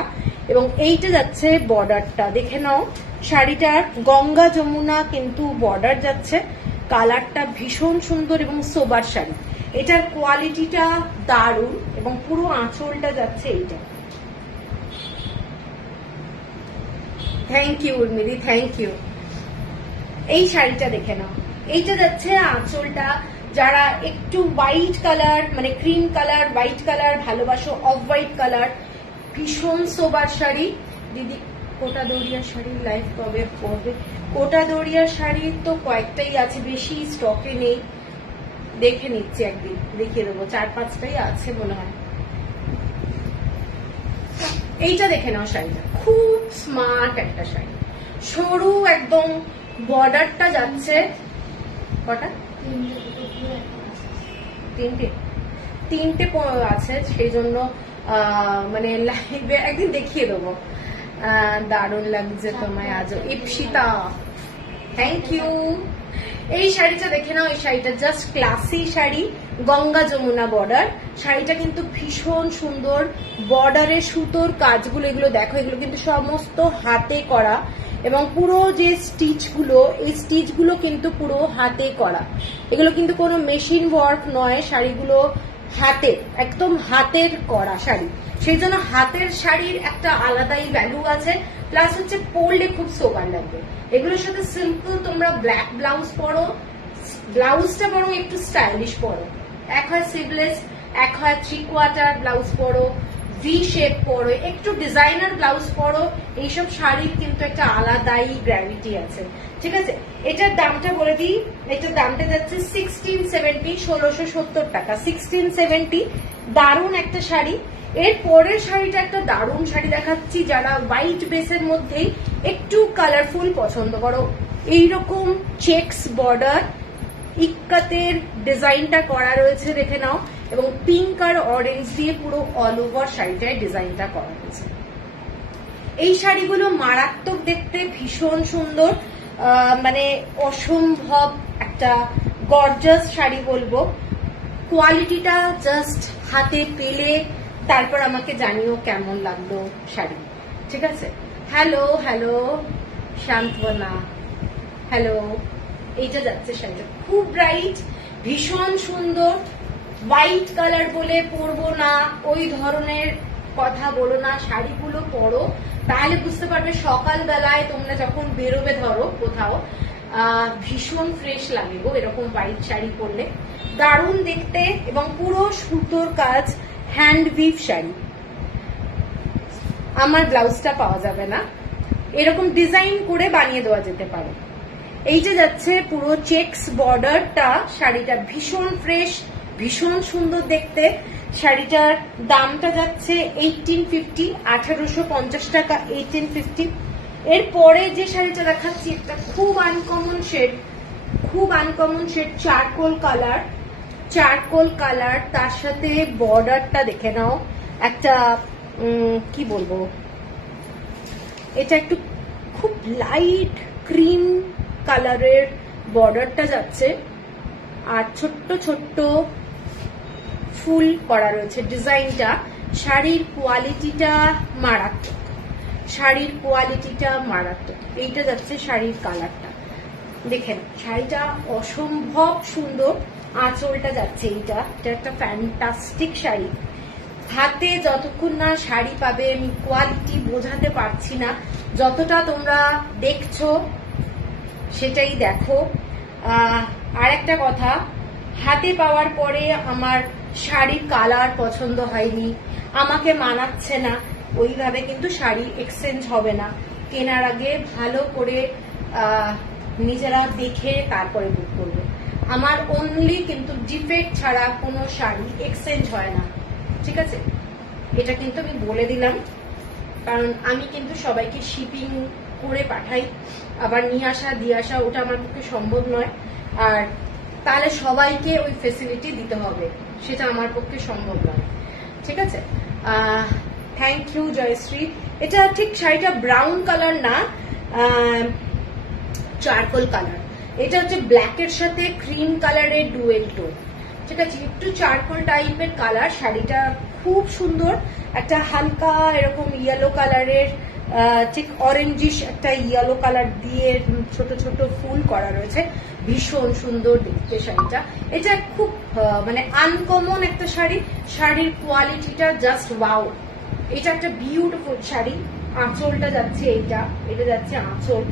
এবং এইটা যাচ্ছে বর্ডারটা দেখে নাও। শাড়িটার গঙ্গা যমুনা কিন্তু বর্ডার যাচ্ছে, কালারটা ভীষণ সুন্দর এবং সোবার শাড়ি। এটার কোয়ালিটিটা দারুণ এবং পুরো আঁচলটা যাচ্ছে এইটা। থ্যাংক ইউ উর্মিদি, থ্যাংক ইউ। এই শাড়িটা দেখে নাও, এইটা যাচ্ছে আঁচলটা। যারা একটু হোয়াইট কালার মানে ক্রিম কালার হোয়াইট কালার ভালোবাসো, অফ হোয়াইট কালার, ভীষণ সোবার শাড়ি। দিদি কোটা দড়িয়া শাড়ি লাইভ কবে পড়বে? কোটা দড়িয়া শাড়ি তো কয়েকটাই আছে, বেশি স্টকে নেই, দেখে নিচ্ছি, একদিন দেখিয়ে দেবো, 4-5টাই আছে মনে হয়। এইটা দেখে নাও, শাড়িটা খুব স্মার্ট একটা শাড়ি, সরু একদম, বর্ডারটা যাচ্ছে কটা, তিনটে আছে, সেই জন্য মানে লাইভে একদিন দেখিয়ে দেবো। দারুণ লাগছে তোমায় আজও, ইপসিতা, থ্যাংক ইউ। এই শাড়িটা দেখে নাও, এই শাড়িটা just classy sari, Ganga Jamuna border. শাড়িটা কিন্তু ভীষণ সুন্দর, বর্ডারের সুতোর কাজগুলো, এগুলো দেখো, এগুলো কিন্তু সমস্ত হাতে করা, এবং পুরো যে স্টিচগুলো, এই স্টিচগুলো কিন্তু পুরো হাতে করা, এগুলো কিন্তু কোনো মেশিন ওয়ার্ক নয়, শাড়িগুলো হাতে, একদম হাতের করা শাড়ি, সেই জন্য হাতের শাড়ির একটা আলাদাই ভ্যালু আছে, প্লাস হচ্ছে পরলে খুব সোবার লাগবে। এগুলোর সাথে সিম্পল তোমরা ব্ল্যাক ব্লাউজ পরো, ব্লাউজটা বরং একটু স্টাইলিশ পরো, এক হয় সিভলেস, এক হয় 3/4 ব্লাউজ পরো, ভি শেপ পরো, একটু ডিজাইনার ব্লাউজ পরো, এইসব শাড়ির কিন্তু একটা আলাদাই গ্র্যাভিটি আছে, ঠিক আছে। এটার দামটা বলে দিই, এটার দামটা যাচ্ছে 1670, 1670 টাকা, 1670। দারুণ একটা শাড়ি। এর পরের শাড়িটা একটা দারুণ শাড়ি দেখাচ্ছি, যারা হোয়াইট বেসের মধ্যেই একটু কালারফুল পছন্দ করো, এইরকম চেকস বর্ডার, ইক্কাতের ডিজাইনটা করা রয়েছে দেখে নাও, এবং পিঙ্ক আর অরেঞ্জ দিয়ে পুরো অল ওভার শাড়িটায় ডিজাইনটা করা হয়েছে। এই শাড়িগুলো মারাত্মক দেখতে, ভীষণ সুন্দর, মানে অসম্ভব একটা গর্জাস শাড়ি বলবো। কোয়ালিটিটা জাস্ট হাতে পেলে তারপর আমাকে জানিও কেমন লাগলো শাড়ি, ঠিক আছে। Hello hello Santwana, hello. এইটা যাচ্ছে শাড়িটা খুব ব্রাইট, ভীষণ সুন্দর, হোয়াইট কালার বলে পরবো না ওই ধরনের কথা বলো না, শাড়িগুলো পরো, তাহলে বুঝতে পারবে সকালবেলায় তোমরা যখন বেরোবে ধরো কোথাও, ভীষণ ফ্রেশ লাগে গো এরকম হোয়াইট শাড়ি পরলে, দারুণ দেখতে, এবং পুরো সুতোর কাজ, হ্যান্ড উইভ শাড়ি। আমার ব্লাউজটা পাওয়া যাবে না, এরকম ডিজাইন করে বানিয়ে দেওয়া যেতে পারে। এইটা যাচ্ছে পুরো চেকস বর্ডারটা, শাড়িটা ভীষণ ফ্রেশ, ভীষণ সুন্দর দেখতে। শাড়িটার দামটা যাচ্ছে 1850, 1850 টাকা, 1850। এরপরে যে শাড়িটা দেখাচ্ছি একটা খুব আনকমন শেড, খুব uncommon shade, charcoal colour, charcoal colour, তার সাথে বর্ডারটা দেখে নাও, একটা কি বলবো, এটা একটু খুব লাইট ক্রিম কালারের বর্ডারটা যাচ্ছে, আর ছোট্ট ছোট্ট ফুল করা রয়েছে ডিজাইনটা। শাড়ির কোয়ালিটিটা মারাত্মক, শাড়ির কোয়ালিটিটা মারাত্মক। এইটা যাচ্ছে শাড়ির কালারটা, দেখেন শাড়িটা অসম্ভব সুন্দর, আঁচলটা যাচ্ছে এইটা, এটা একটা ফ্যান্টাস্টিক শাড়ি। হাতে যতক্ষণ না শাড়ি পাবে আমি কোয়ালিটি বোঝাতে পারছি না, যতটা তোমরা দেখছো সেটাই দেখো। আর একটা কথা, হাতে পাওয়ার পরে আমার শাড়ির কালার পছন্দ হয়নি, আমাকে মানাচ্ছে না, ওইভাবে কিন্তু শাড়ি এক্সচেঞ্জ হবে না। কেনার আগে ভালো করে নিজেরা দেখে তারপরে বুক করবে। আমার অনলি কিন্তু ডিফেক্ট ছাড়া কোনো শাড়ি এক্সচেঞ্জ হয় না, ঠিক আছে, এটা কিন্তু আমি বলে দিলাম, কারণ আমি কিন্তু সবাইকে শিপিং করে পাঠাই, আবার নিয়ে আসা দিয়ে আসা ওটা আমার পক্ষে সম্ভব নয়, আর তাহলে সবাইকে ওই ফেসিলিটি দিতে হবে, সেটা আমার পক্ষে সম্ভব নয়, ঠিক আছে। Thank you Jayashree. এটা ঠিক শাড়িটা ব্রাউন কালার না, চারকোল কালার, এটা হচ্ছে ব্ল্যাকের সাথে ক্রিম কালারের ডুয়েল টোন, ঠিক আছে, একটু চারকোল টাইপের কালার, শাড়িটা খুব সুন্দর, একটা হালকা এরকম ইয়েলো কালারের ঠিক অরেঞ্জিশ একটা ইয়েলো কালার দিয়ে ছোট ছোট ফুল করা রয়েছে, ভীষণ সুন্দর দেখতে শাড়িটা। এটা খুব মানে আনকমন একটা শাড়ি, শাড়ির কোয়ালিটিটা জাস্ট ওয়াও। এটা একটা বিউটিফুল শাড়ি, আঁচলটা যাচ্ছে এটা যাচ্ছে আঁচল,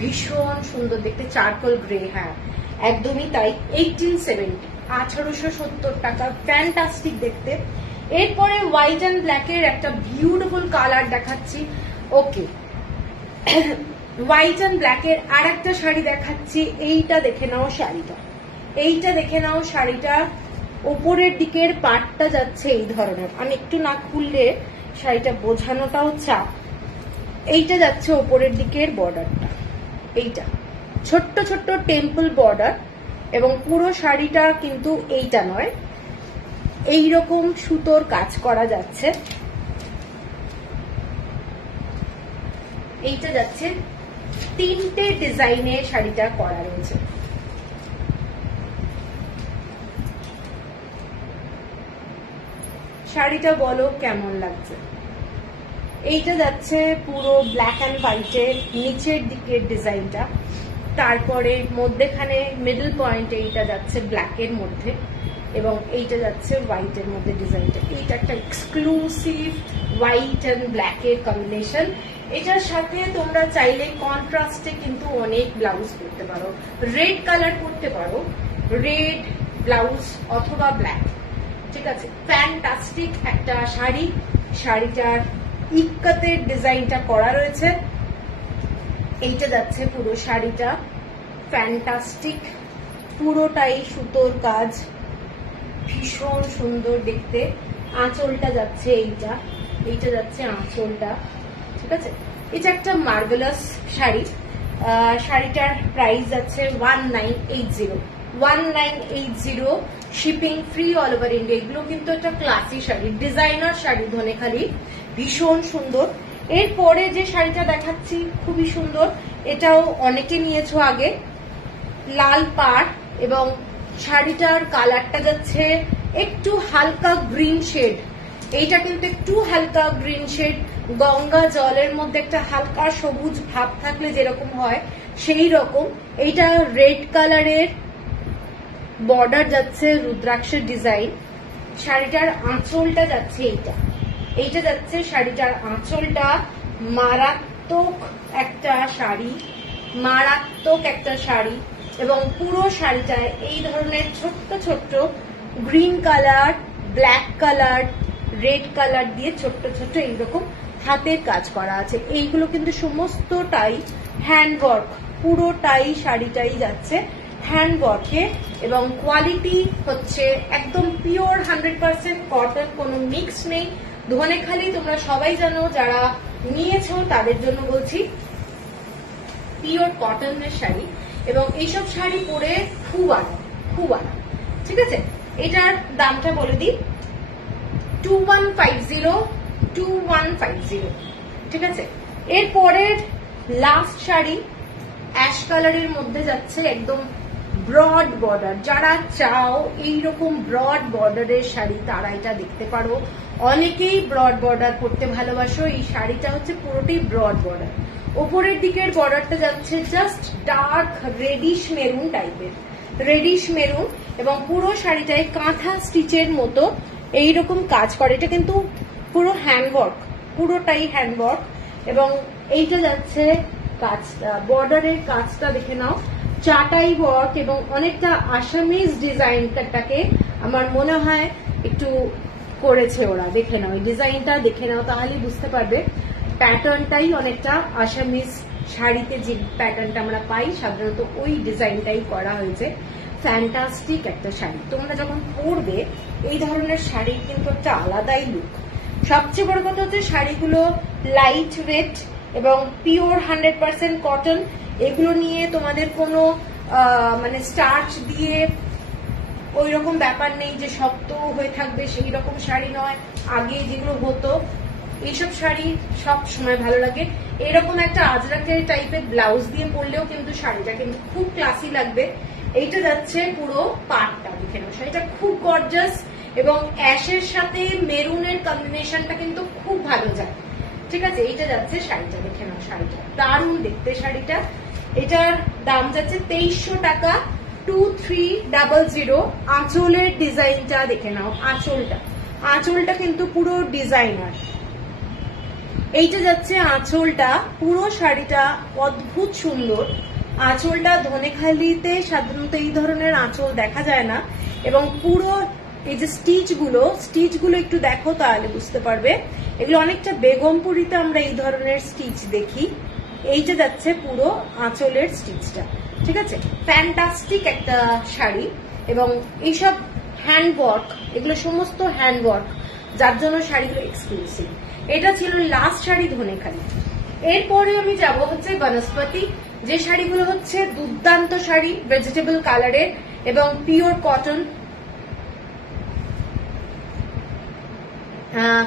ভীষণ সুন্দর দেখতে, চারকোল গ্রে, হ্যাঁ একদমই তাই। 1870 টাকা, ফ্যান্টাস্টিক দেখতে। এরপরে হোয়াইট অ্যান্ড ব্ল্যাকের একটা বিউটিফুল কালার দেখাচ্ছি। ওকে, হোয়াইট অ্যান্ড ব্ল্যাকের আর একটা শাড়ি দেখাচ্ছি। এইটা দেখে নাও শাড়িটা, ওপরের দিকের পাটটা যাচ্ছে এই ধরনের, আমি একটু না খুললে শাড়িটা বোঝানোটাও চাপ। এইটা যাচ্ছে ওপরের দিকের বর্ডারটা, এইটা ছোট্ট ছোট্ট টেম্পল বর্ডার, এবং পুরো শাড়িটা কিন্তু এইটা নয়, এইরকম সুতোর কাজ করা যাচ্ছে। এইটা যাচ্ছে 3টে ডিজাইনের শাড়িটা করা রয়েছে। শাড়িটা বলো কেমন লাগছে। এইটা যাচ্ছে পুরো ব্ল্যাক অ্যান্ড হোয়াইটের, নিচের দিকের ডিজাইনটা, তারপরে মধ্যেখানে মিডল পয়েন্ট এইটা যাচ্ছে ব্ল্যাকের মধ্যে, এবং এইটা যাচ্ছে হোয়াইটের মধ্যে ডিজাইনটা। এইটা একটা এক্সক্লুসিভ হোয়াইট অ্যান্ড ব্ল্যাকের কম্বিনেশন। এটার সাথে তোমরা চাইলে কন্ট্রাস্টে কিন্তু অনেক ব্লাউজ করতে পারো, রেড কালার করতে পারো, রেড ব্লাউজ অথবা ব্ল্যাক, ঠিক আছে। ফ্যান্টাস্টিক একটা শাড়ি, শাড়িটার ইক্কাতের ডিজাইনটা করা রয়েছে। এইটা যাচ্ছে পুরো শাড়িটা, ফ্যান্টাস্টিক, পুরোটাই সুতোর কাজ, ভীষণ সুন্দর দেখতে। আঁচলটা যাচ্ছে এইটা যাচ্ছে আঁচলটা, ঠিক আছে। এটা একটা মার্ভেলাস শাড়ি, শাড়িটার প্রাইস যাচ্ছে 1980, shipping free all over India. এগুলো কিন্তু একটা ক্লাসি শাড়ি, ডিজাইনার শাড়ি ধনেখালি, ভীষণ সুন্দর। এরপরে যে শাড়িটা দেখাচ্ছি খুবই সুন্দর, এটাও অনেকে নিয়েছো আগে, লাল পাড়, এবং শাড়িটার কালারটা যাচ্ছে একটু হালকা গ্রিন শেড। এইটা কিন্তু একটু হালকা গ্রিন শেড, গঙ্গা জলের মধ্যে একটা হালকা সবুজ ভাব থাকলে যেরকম হয় সেই রকম। এইটা রেড কালারের বর্ডার যাচ্ছে, রুদ্রাক্ষের ডিজাইন। শাড়িটার আঁচলটা যাচ্ছে এইটা যাচ্ছে শাড়িটার আঁচলটা। মারাত্মক একটা শাড়ি, এবং পুরো শাড়িটায় এই ধরনের ছোট্ট ছোট্ট green colour, black colour, red colour দিয়ে ছোট্ট ছোট্ট এইরকম হাতের কাজ করা আছে। এইগুলো কিন্তু সমস্তটাই হ্যান্ডওয়ার্ক, পুরোটাই শাড়িটাই যাচ্ছে হ্যান্ডওয়ার্কে, এবং কোয়ালিটি হচ্ছে একদম পিওর 100% কটন, কোনো মিক্স নেই। ধনেখালি তোমরা সবাই জানো, যারা নিয়েছো তাদের জন্য বলছি, পিওর কটনের শাড়ি, এবং এইসব শাড়ি পরে খুব আরাম, ঠিক আছে। এটার দামটা বলে দিই, 2150, ঠিক আছে। এরপরের লাস্ট শাড়ি অ্যাশ কালারের মধ্যে যাচ্ছে, একদম ব্রড বর্ডার। যারা চাও এইরকম ব্রড বর্ডারের শাড়ি তারা এটা দেখতে পারো। অনেকেই ব্রড বর্ডার পরতে ভালোবাসো, এই শাড়িটা হচ্ছে পুরোটাই ব্রড বর্ডার। ওপরের দিকের বর্ডারটা যাচ্ছে জাস্ট ডার্ক রেডিশ মেরুন টাইপের, এবং পুরো শাড়িটায় কাঁথা স্টিচের মতো এইরকম কাজ করে। এটা কিন্তু পুরো হ্যান্ডওয়ার্ক, পুরোটাই হ্যান্ডওয়ার্ক, এবং এইটা যাচ্ছে কাজটা, বর্ডারের কাজটা দেখে নাও, চাটাই ওয়ার্ক, এবং অনেকটা আসামিজ ডিজাইনটাকে আমার মনে হয় একটু করেছে ওরা। দেখে নাও এই ডিজাইনটা, দেখে নাও তাহলেই বুঝতে পারবে। প্যাটার্নটাই অনেকটা আসামিজ শাড়িতে যে প্যাটার্নটা আমরা পাই সাধারণত ওই ডিজাইনটাই করা হয়েছে। ফ্যান্টাস্টিক একটা শাড়ি, তোমরা যখন পরবে এই ধরনের শাড়ির কিন্তু একটা আলাদাই লুক। সবচেয়ে বড় কথা হচ্ছে শাড়িগুলো লাইট ওয়েট এবং পিওর 100% কটন। এগুলো নিয়ে তোমাদের কোনো মানে স্টার্চ দিয়ে ওই রকম ব্যাপার নেই যে শক্ত হয়ে থাকবে, সেই রকম শাড়ি নয়। আগে যেগুলো হতো এইসব শাড়ি সব সময় ভালো লাগে। এরকম একটা আজরাকের টাইপের ব্লাউজ দিয়ে পরলেও কিন্তু শাড়িটা কিন্তু খুব ক্লাসি লাগবে। এইটা যাচ্ছে পুরো পাটটা, দেখে নাও, শাড়িটা খুব গর্জাস এবং অ্যাশের সাথে মেরুনের কম্বিনেশনটা কিন্তু খুব ভালো যায়। ঠিক আছে, এইটা যাচ্ছে শাড়িটা, দেখে নাও শাড়িটা দারুণ দেখতে শাড়িটা। এটার দাম যাচ্ছে 2300 টাকা, 2300। আঁচলের ডিজাইনটা দেখে নাও, আঁচলটা কিন্তু পুরো ডিজাইনার। এইটা যাচ্ছে আঁচলটা, পুরো শাড়িটা অদ্ভুত সুন্দর। আঁচলটা ধনেখালিতে সাধারণত এই ধরনের আঁচল দেখা যায় না, এবং পুরো এই যে স্টিচগুলো একটু দেখো তাহলে বুঝতে পারবে। এগুলো অনেকটা বেগমপুরিতে আমরা এই ধরনের স্টিচ দেখি। এইটা যাচ্ছে পুরো আঁচলের স্টিচটা। ঠিক আছে, ফ্যান্টাস্টিক একটা শাড়ি, এবং এইসব হ্যান্ডওয়ার্ক, এগুলো সমস্ত হ্যান্ডওয়ার্ক, যার জন্য শাড়িগুলো এক্সক্লুসিভ। এটা ছিল লাস্ট শাড়ি ধনেখালি। এরপরে আমি যাব হচ্ছে বনস্পতি, যে শাড়িগুলো হচ্ছে দুর্দান্ত শাড়ি, ভেজিটেবল কালারের এবং পিওর কটন।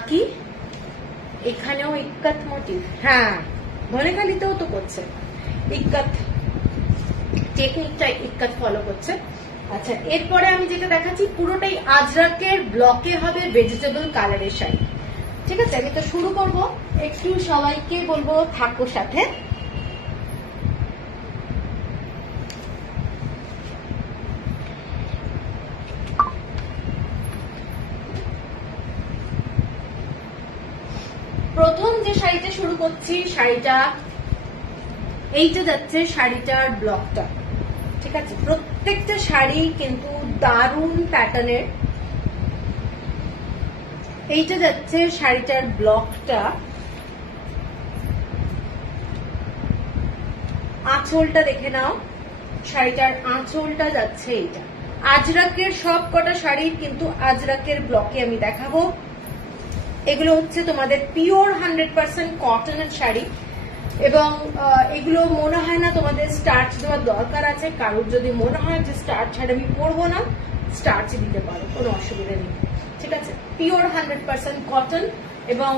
কি এখানেও ইক্কাত মোটিভ, হ্যাঁ ধনেখালিতেও তো করছে ইক্কাত, টেকনিকটা ইক্কাত ফলো করছে। আচ্ছা, এরপরে আমি যেটা দেখাচ্ছি পুরোটাই আজরাকের ব্লকে হবে, ভেজিটেবল কালারের শাড়ি। ঠিক আছে, আমি তো শুরু করব, একটু সবাইকে বলবো থাকো সাথে। প্রথম যে শাড়িটা শুরু করছি, শাড়িটা এইটা যাচ্ছে শাড়িটার ব্লকটা। ঠিক আছে, প্রত্যেকটা শাড়ি কিন্তু দারুণ প্যাটার্নের। এইটা যাচ্ছে শাড়িটার ব্লকটা, আঁচলটা দেখে নাও, শাড়িটার আঁচলটা যাচ্ছে এইটা। আজরাকের সব কটা শাড়ির কিন্তু আজরাকের ব্লকে আমি দেখাবো। এগুলো হচ্ছে তোমাদের পিওর 100% কটনের শাড়ি, এবং এগুলো মনে হয় না তোমাদের স্টার্চ দেওয়ার দরকার আছে। কারোর যদি মনে হয় যে স্টার্চ ছাড়া আমি পরবো না, স্টার্চ দিতে পারো, কোনো অসুবিধা নেই। ঠিক আছে, পিওর 100% কটন এবং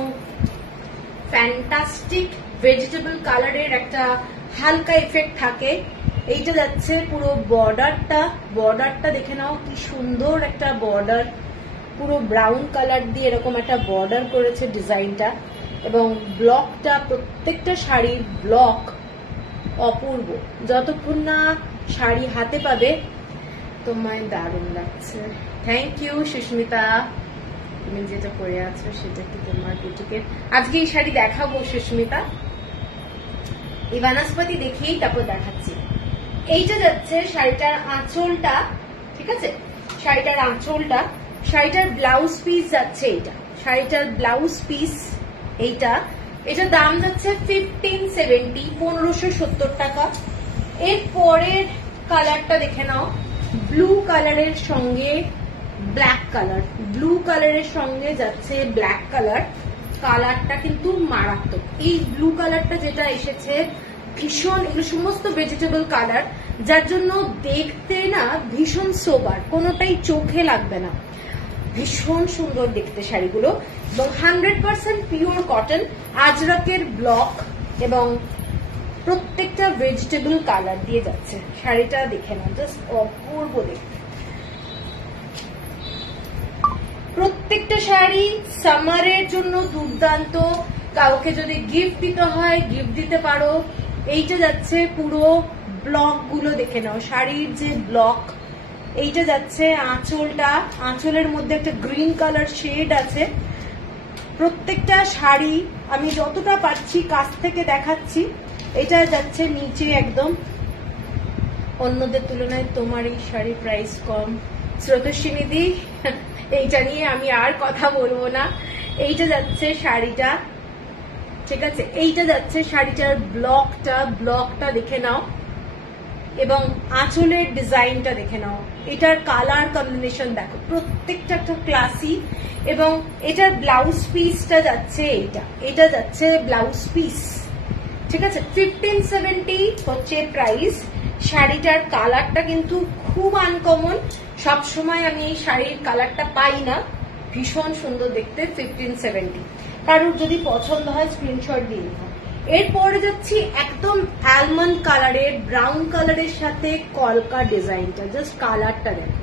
ফ্যান্টাস্টিক ভেজিটেবল কালারের একটা হালকা এফেক্ট থাকে। এইটা যাচ্ছে পুরো বর্ডারটা দেখে নাও, কি সুন্দর একটা বর্ডার, পুরো ব্রাউন কালার দিয়ে এরকম একটা বর্ডার করেছে ডিজাইনটা, এবং ব্লকটা, প্রত্যেকটা শাড়ির ব্লক অপূর্ব। যতক্ষণ না শাড়ি হাতে পাবে তোমায় দারুণ লাগছে। থ্যাংক ইউ সুস্মিতা, তুমি যেটা পরে আছো সেটা কি তোমার বুটিকের? আজকে এই শাড়ি দেখাবো সুস্মিতা, এই বনস্পতি দেখেই তারপর দেখাচ্ছি। এইটা যাচ্ছে শাড়িটার আঁচলটা। ঠিক আছে, শাড়িটার আঁচলটা, শাড়িটার ব্লাউজ পিস যাচ্ছে এইটা, শাড়িটার ব্লাউজ পিস এইটা। এটার দাম যাচ্ছে 1570, 1570 টাকা। এর পরের কালারটা দেখে নাও, ব্লু কালারের সঙ্গে ব্ল্যাক কালার, ব্লু কালারের সঙ্গে যাচ্ছে ব্ল্যাক কালার। কালারটা কিন্তু মারাত্মক। এই ব্লু কালারটা যেটা এসেছে ভীষণ, এগুলো সমস্ত ভেজিটেবল কালার, যার জন্য দেখতে না ভীষণ সোবার, কোনোটাই চোখে লাগবে না, ভীষণ সুন্দর দেখতে শাড়িগুলো, এবং 100% পিওর কটন, আজরাকের ব্লক, এবং প্রত্যেকটা ভেজিটেবল কালার দিয়ে যাচ্ছে। শাড়িটা দেখে না, জাস্ট অপূর্ব দেখতে। প্রত্যেকটা শাড়ি সামারের জন্য দুর্দান্ত, কাউকে যদি গিফট দিতে হয় গিফট দিতে পারো। এইটা যাচ্ছে পুরো ব্লক গুলো দেখে নাও, শাড়ির যে ব্লক, এইটা যাচ্ছে আঁচলটা, আঁচলের মধ্যে একটা গ্রিন কালার শেড আছে। প্রত্যেকটা শাড়ি আমি যতটা পাচ্ছি কাছ থেকে দেখাচ্ছি। এটা যাচ্ছে নিচে একদম, অন্যদের তুলনায় তোমার এই শাড়ি প্রাইস কম। স্রোতস্বিনী দি, এইটা নিয়ে আমি আর কথা বলবো না। এইটা যাচ্ছে শাড়িটা, ঠিক আছে, এইটা যাচ্ছে শাড়িটার ব্লকটা দেখে নাও, এবং আঁচলের ডিজাইনটা দেখে নাও। এটার কালার কম্বিনেশন দেখো, প্রত্যেকটা একটা ক্লাসি, এবং এটার ব্লাউজ পিসটা যাচ্ছে এটা যাচ্ছে ব্লাউজ পিস। ঠিক আছে, 1570 হচ্ছে প্রাইস। শাড়িটার কালারটা কিন্তু খুব আনকমন, সবসময় আমি এই শাড়ির কালারটা পাই না, ভীষণ সুন্দর দেখতে। 1570, কারোর যদি পছন্দ হয় স্ক্রিনশট দিয়ে নিও। এরপরে যাচ্ছি একদম অ্যালমন্ড কালারের, ব্রাউন কালারের সাথে কলকা ডিজাইনটা, জাস্ট কালারটা দেখো,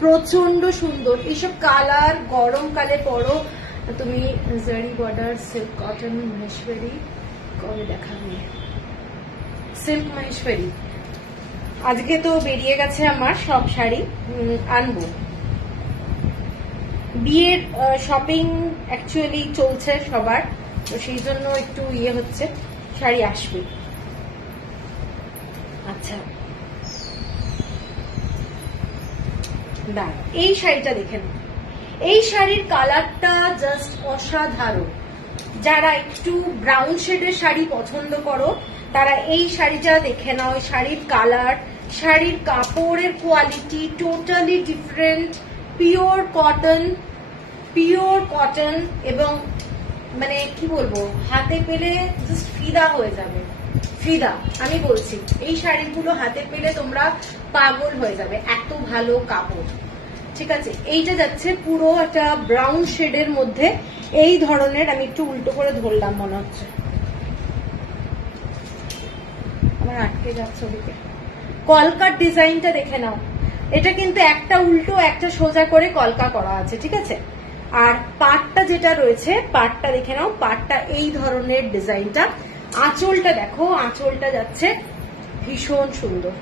প্রচন্ড সুন্দর। এইসব কালার গরমকালে পরো তুমি। জারি বর্ডার সিল্ক কটন মহেশ্বরী, কবে দেখাবে সিল্ক মহেশ্বরী? আজকে তো বেরিয়ে গেছে আমার সব শাড়ি, আনবো। বিয়ের শপিং অ্যাকচুয়ালি চলছে সবার, তো সেই জন্য একটু ইয়ে হচ্ছে, শাড়ি আসবে। আচ্ছা দাঁড়া, এই শাড়িটা দেখে নাও। এই শাড়ির কালারটা জাস্ট অসাধারণ। যারা একটু ব্রাউন শেডের শাড়ি পছন্দ করো তারা এই শাড়িটা দেখে নাও। শাড়ির কালার, শাড়ির কাপড়ের quality totally different. Pure cotton এবং মানে কি বলবো, হাতে পেলে জাস্ট ফিদা হয়ে যাবে। ফিদা আমি বলছি, এই শাড়িগুলো হাতে পেলে তোমরা পাগল হয়ে যাবে, এত ভালো কাপড়। ঠিক আছে, এইটা যাচ্ছে পুরো একটা ব্রাউন শেডের মধ্যে, এই ধরনের। আমি একটু উল্টো করে ধরলাম মনে হচ্ছে, আমার আটকে যাচ্ছে ওদিকে। কলকার ডিজাইনটা দেখে নাও। এটা কিন্তু একটা উল্টো একটা সোজা করে কলকা করা আছে, ঠিক আছে। আর পাটটা যেটা রয়েছে, পাটটা দেখে নাও। পাটটা এই ধরনের ডিজাইনটা। আঁচলটা দেখো, আঁচলটা যাচ্ছে ভীষণ সুন্দর।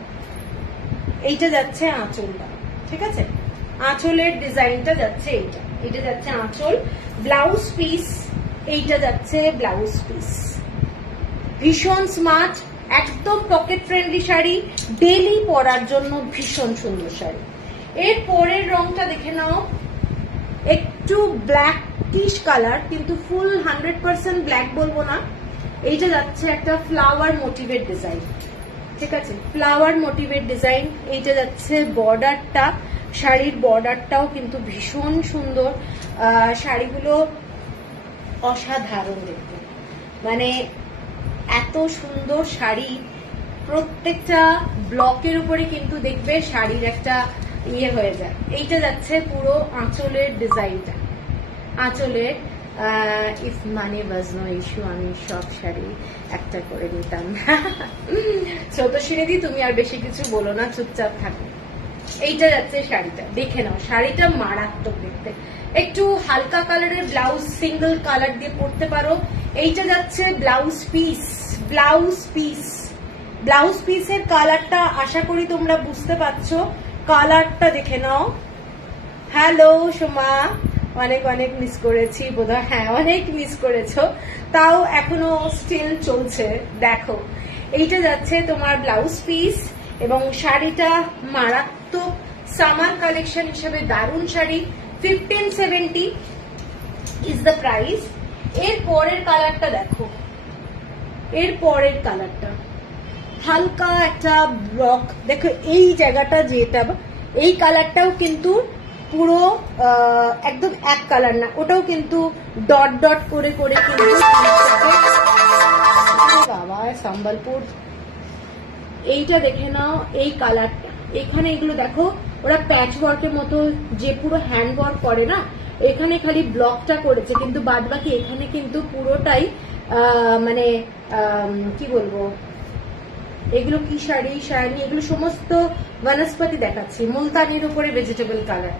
এইটা যাচ্ছে আঁচলটা, ঠিক আছে। আঁচলের ডিজাইনটা যাচ্ছে এইটা, এটা যাচ্ছে আঁচল। ব্লাউজ পিস, এইটা যাচ্ছে ব্লাউজ পিস। ভীষণ স্মার্ট, একদম পকেট ফ্রেন্ডলি শাড়ি, ডেলি পরার জন্য ভীষণ সুন্দর শাড়ি। এর পরের রংটা দেখে নাও, একটু ব্ল্যাকিশ কালার, কিন্তু ফুল 100% ব্ল্যাক বলবো না। এইটা যাচ্ছে একটা ফ্লাওয়ার মোটিভের ডিজাইন, ঠিক আছে, ফ্লাওয়ার মোটিভের ডিজাইন। এইটা যাচ্ছে বর্ডারটা, শাড়ির বর্ডারটাও কিন্তু ভীষণ সুন্দর। শাড়িগুলো অসাধারণ দেখতে, মানে এত সুন্দর শাড়ি। প্রত্যেকটা ব্লকের উপরে কিন্তু দেখবে শাড়ির একটা ইয়ে হয়ে যায়। এইটা যাচ্ছে পুরো আঁচলের ডিজাইনটা, আঁচলের। If money was no issue, আমি সব শাড়ি একটা করে নিতাম। স্রোতস্বিনীদি তুমি আর বেশি কিছু বলো না, চুপচাপ থাকো। এইটা যাচ্ছে শাড়িটা, দেখে নাও। শাড়িটা মারাত্মক দেখতে, একটু হালকা কালারের ব্লাউজ সিঙ্গেল কালার দিয়ে পরতে পারো। এইটা যাচ্ছে ব্লাউজ পিস। ব্লাউজ পিসের কালারটা আশা করি তোমরা বুঝতে পারছো। কালারটা দেখে নাও। হ্যালো সোমা, অনেক অনেক মিস করেছি বোধহয়। হ্যাঁ, অনেক মিস করেছো, তাও এখনো স্টিল চলছে। দেখো, এইটা যাচ্ছে তোমার ব্লাউজ পিস এবং শাড়িটা মারাত্মক। সামার কালেকশন হিসেবে দারুণ শাড়ি। 1570 is the price. এর পরের কালারটা দেখো, এর পরের কালারটা হালকা একটা ব্লক। দেখো এই জায়গাটা যেটা, এই কালারটাও কিন্তু পুরো একদম এক কালার না, ওটাও কিন্তু ডট ডট করে করে কিন্তু। বাবা সম্বলপুর, এইটা দেখে নাও। এই কালারটা এখানে, এগুলো দেখো ওরা প্যাচ ওয়ার্কের মতো, যে পুরো হ্যান্ড ওয়ার্ক করে না, এখানে খালি ব্লকটা করেছে, কিন্তু বাদ বাকি এখানে কিন্তু পুরোটাই মানে কি বলবো, এগুলো কি শাড়ি শাড়ি, এগুলো সমস্ত বনস্পতি দেখাচ্ছি। মুলতানির উপরে ভেজিটেবল কালার।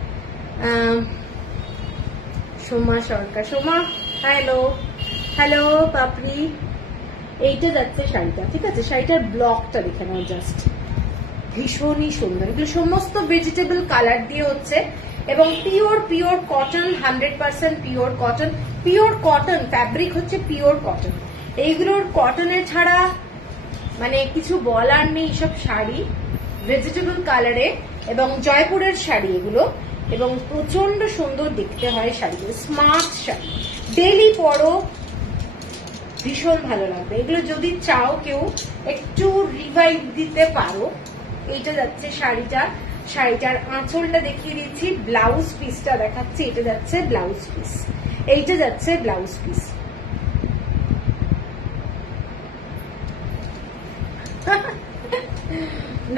সোমা সরকার, সোমা হ্যালো হ্যালো পাপড়ি। এইটা যাচ্ছে শাড়িটা, ঠিক আছে। শাড়িটার ব্লকটা দেখে নাও, জাস্ট ভীষণই সুন্দর। এগুলো সমস্ত ভেজিটেবল কালার দিয়ে হচ্ছে এবং pure cotton, 100% pure cotton. Pure cotton fabric হচ্ছে পিওর কটন। এইগুলোর কটনের ছাড়া মানে কিছু বলার নেই। সব শাড়ি ভেজিটেবল কালারে এবং জয়পুরের শাড়ি এগুলো, এবং প্রচন্ড সুন্দর দেখতে হয় শাড়িগুলো। স্মার্ট শাড়ি, ডেলি পরো, ভীষণ ভালো লাগবে। এগুলো যদি চাও কেউ একটু রিভাইভ দিতে পারো। এইটা যাচ্ছে শাড়িটা, শাড়িটার আঁচলটা দেখিয়ে দিচ্ছি, ব্লাউজ পিসটা দেখাচ্ছি। এটা যাচ্ছে ব্লাউজ পিস, এইটা যাচ্ছে ব্লাউজ পিস।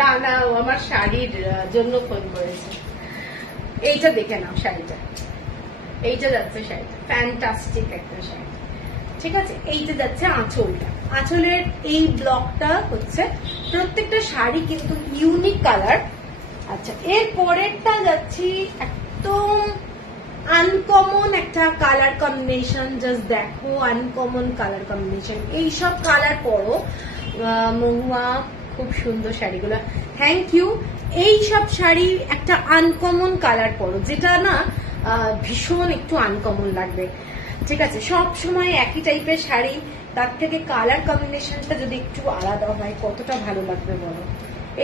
না না, ও আমার শাড়ির জন্য ফোন করেছে। এইটা দেখে নাও শাড়িটা, এইটা যাচ্ছে শাড়িটা, ফ্যান্টাস্টিক একটা শাড়ি, ঠিক আছে। এইটা যাচ্ছে আঁচলটা, আঁচলের এই ব্লকটা হচ্ছে। প্রত্যেকটা শাড়ি কিন্তু ইউনিক কালার, আচ্ছা, এর পরেরটা যাচ্ছি একদম আনকমন একটা কালার কম্বিনেশন। জাস্ট দেখো, আনকমন কালার কম্বিনেশন। এইসব কালার পরো মহুয়া, খুব সুন্দর শাড়িগুলো। Thank you. এইসব শাড়ি একটা আনকমন কালার পরো, যেটা না ভীষণ একটু আনকমন লাগবে। ঠিক আছে, সব সময় একই টাইপের শাড়ি, তার থেকে কালার কম্বিনেশনটা যদি একটু আলাদা হয় কতটা ভালো লাগবে বলো।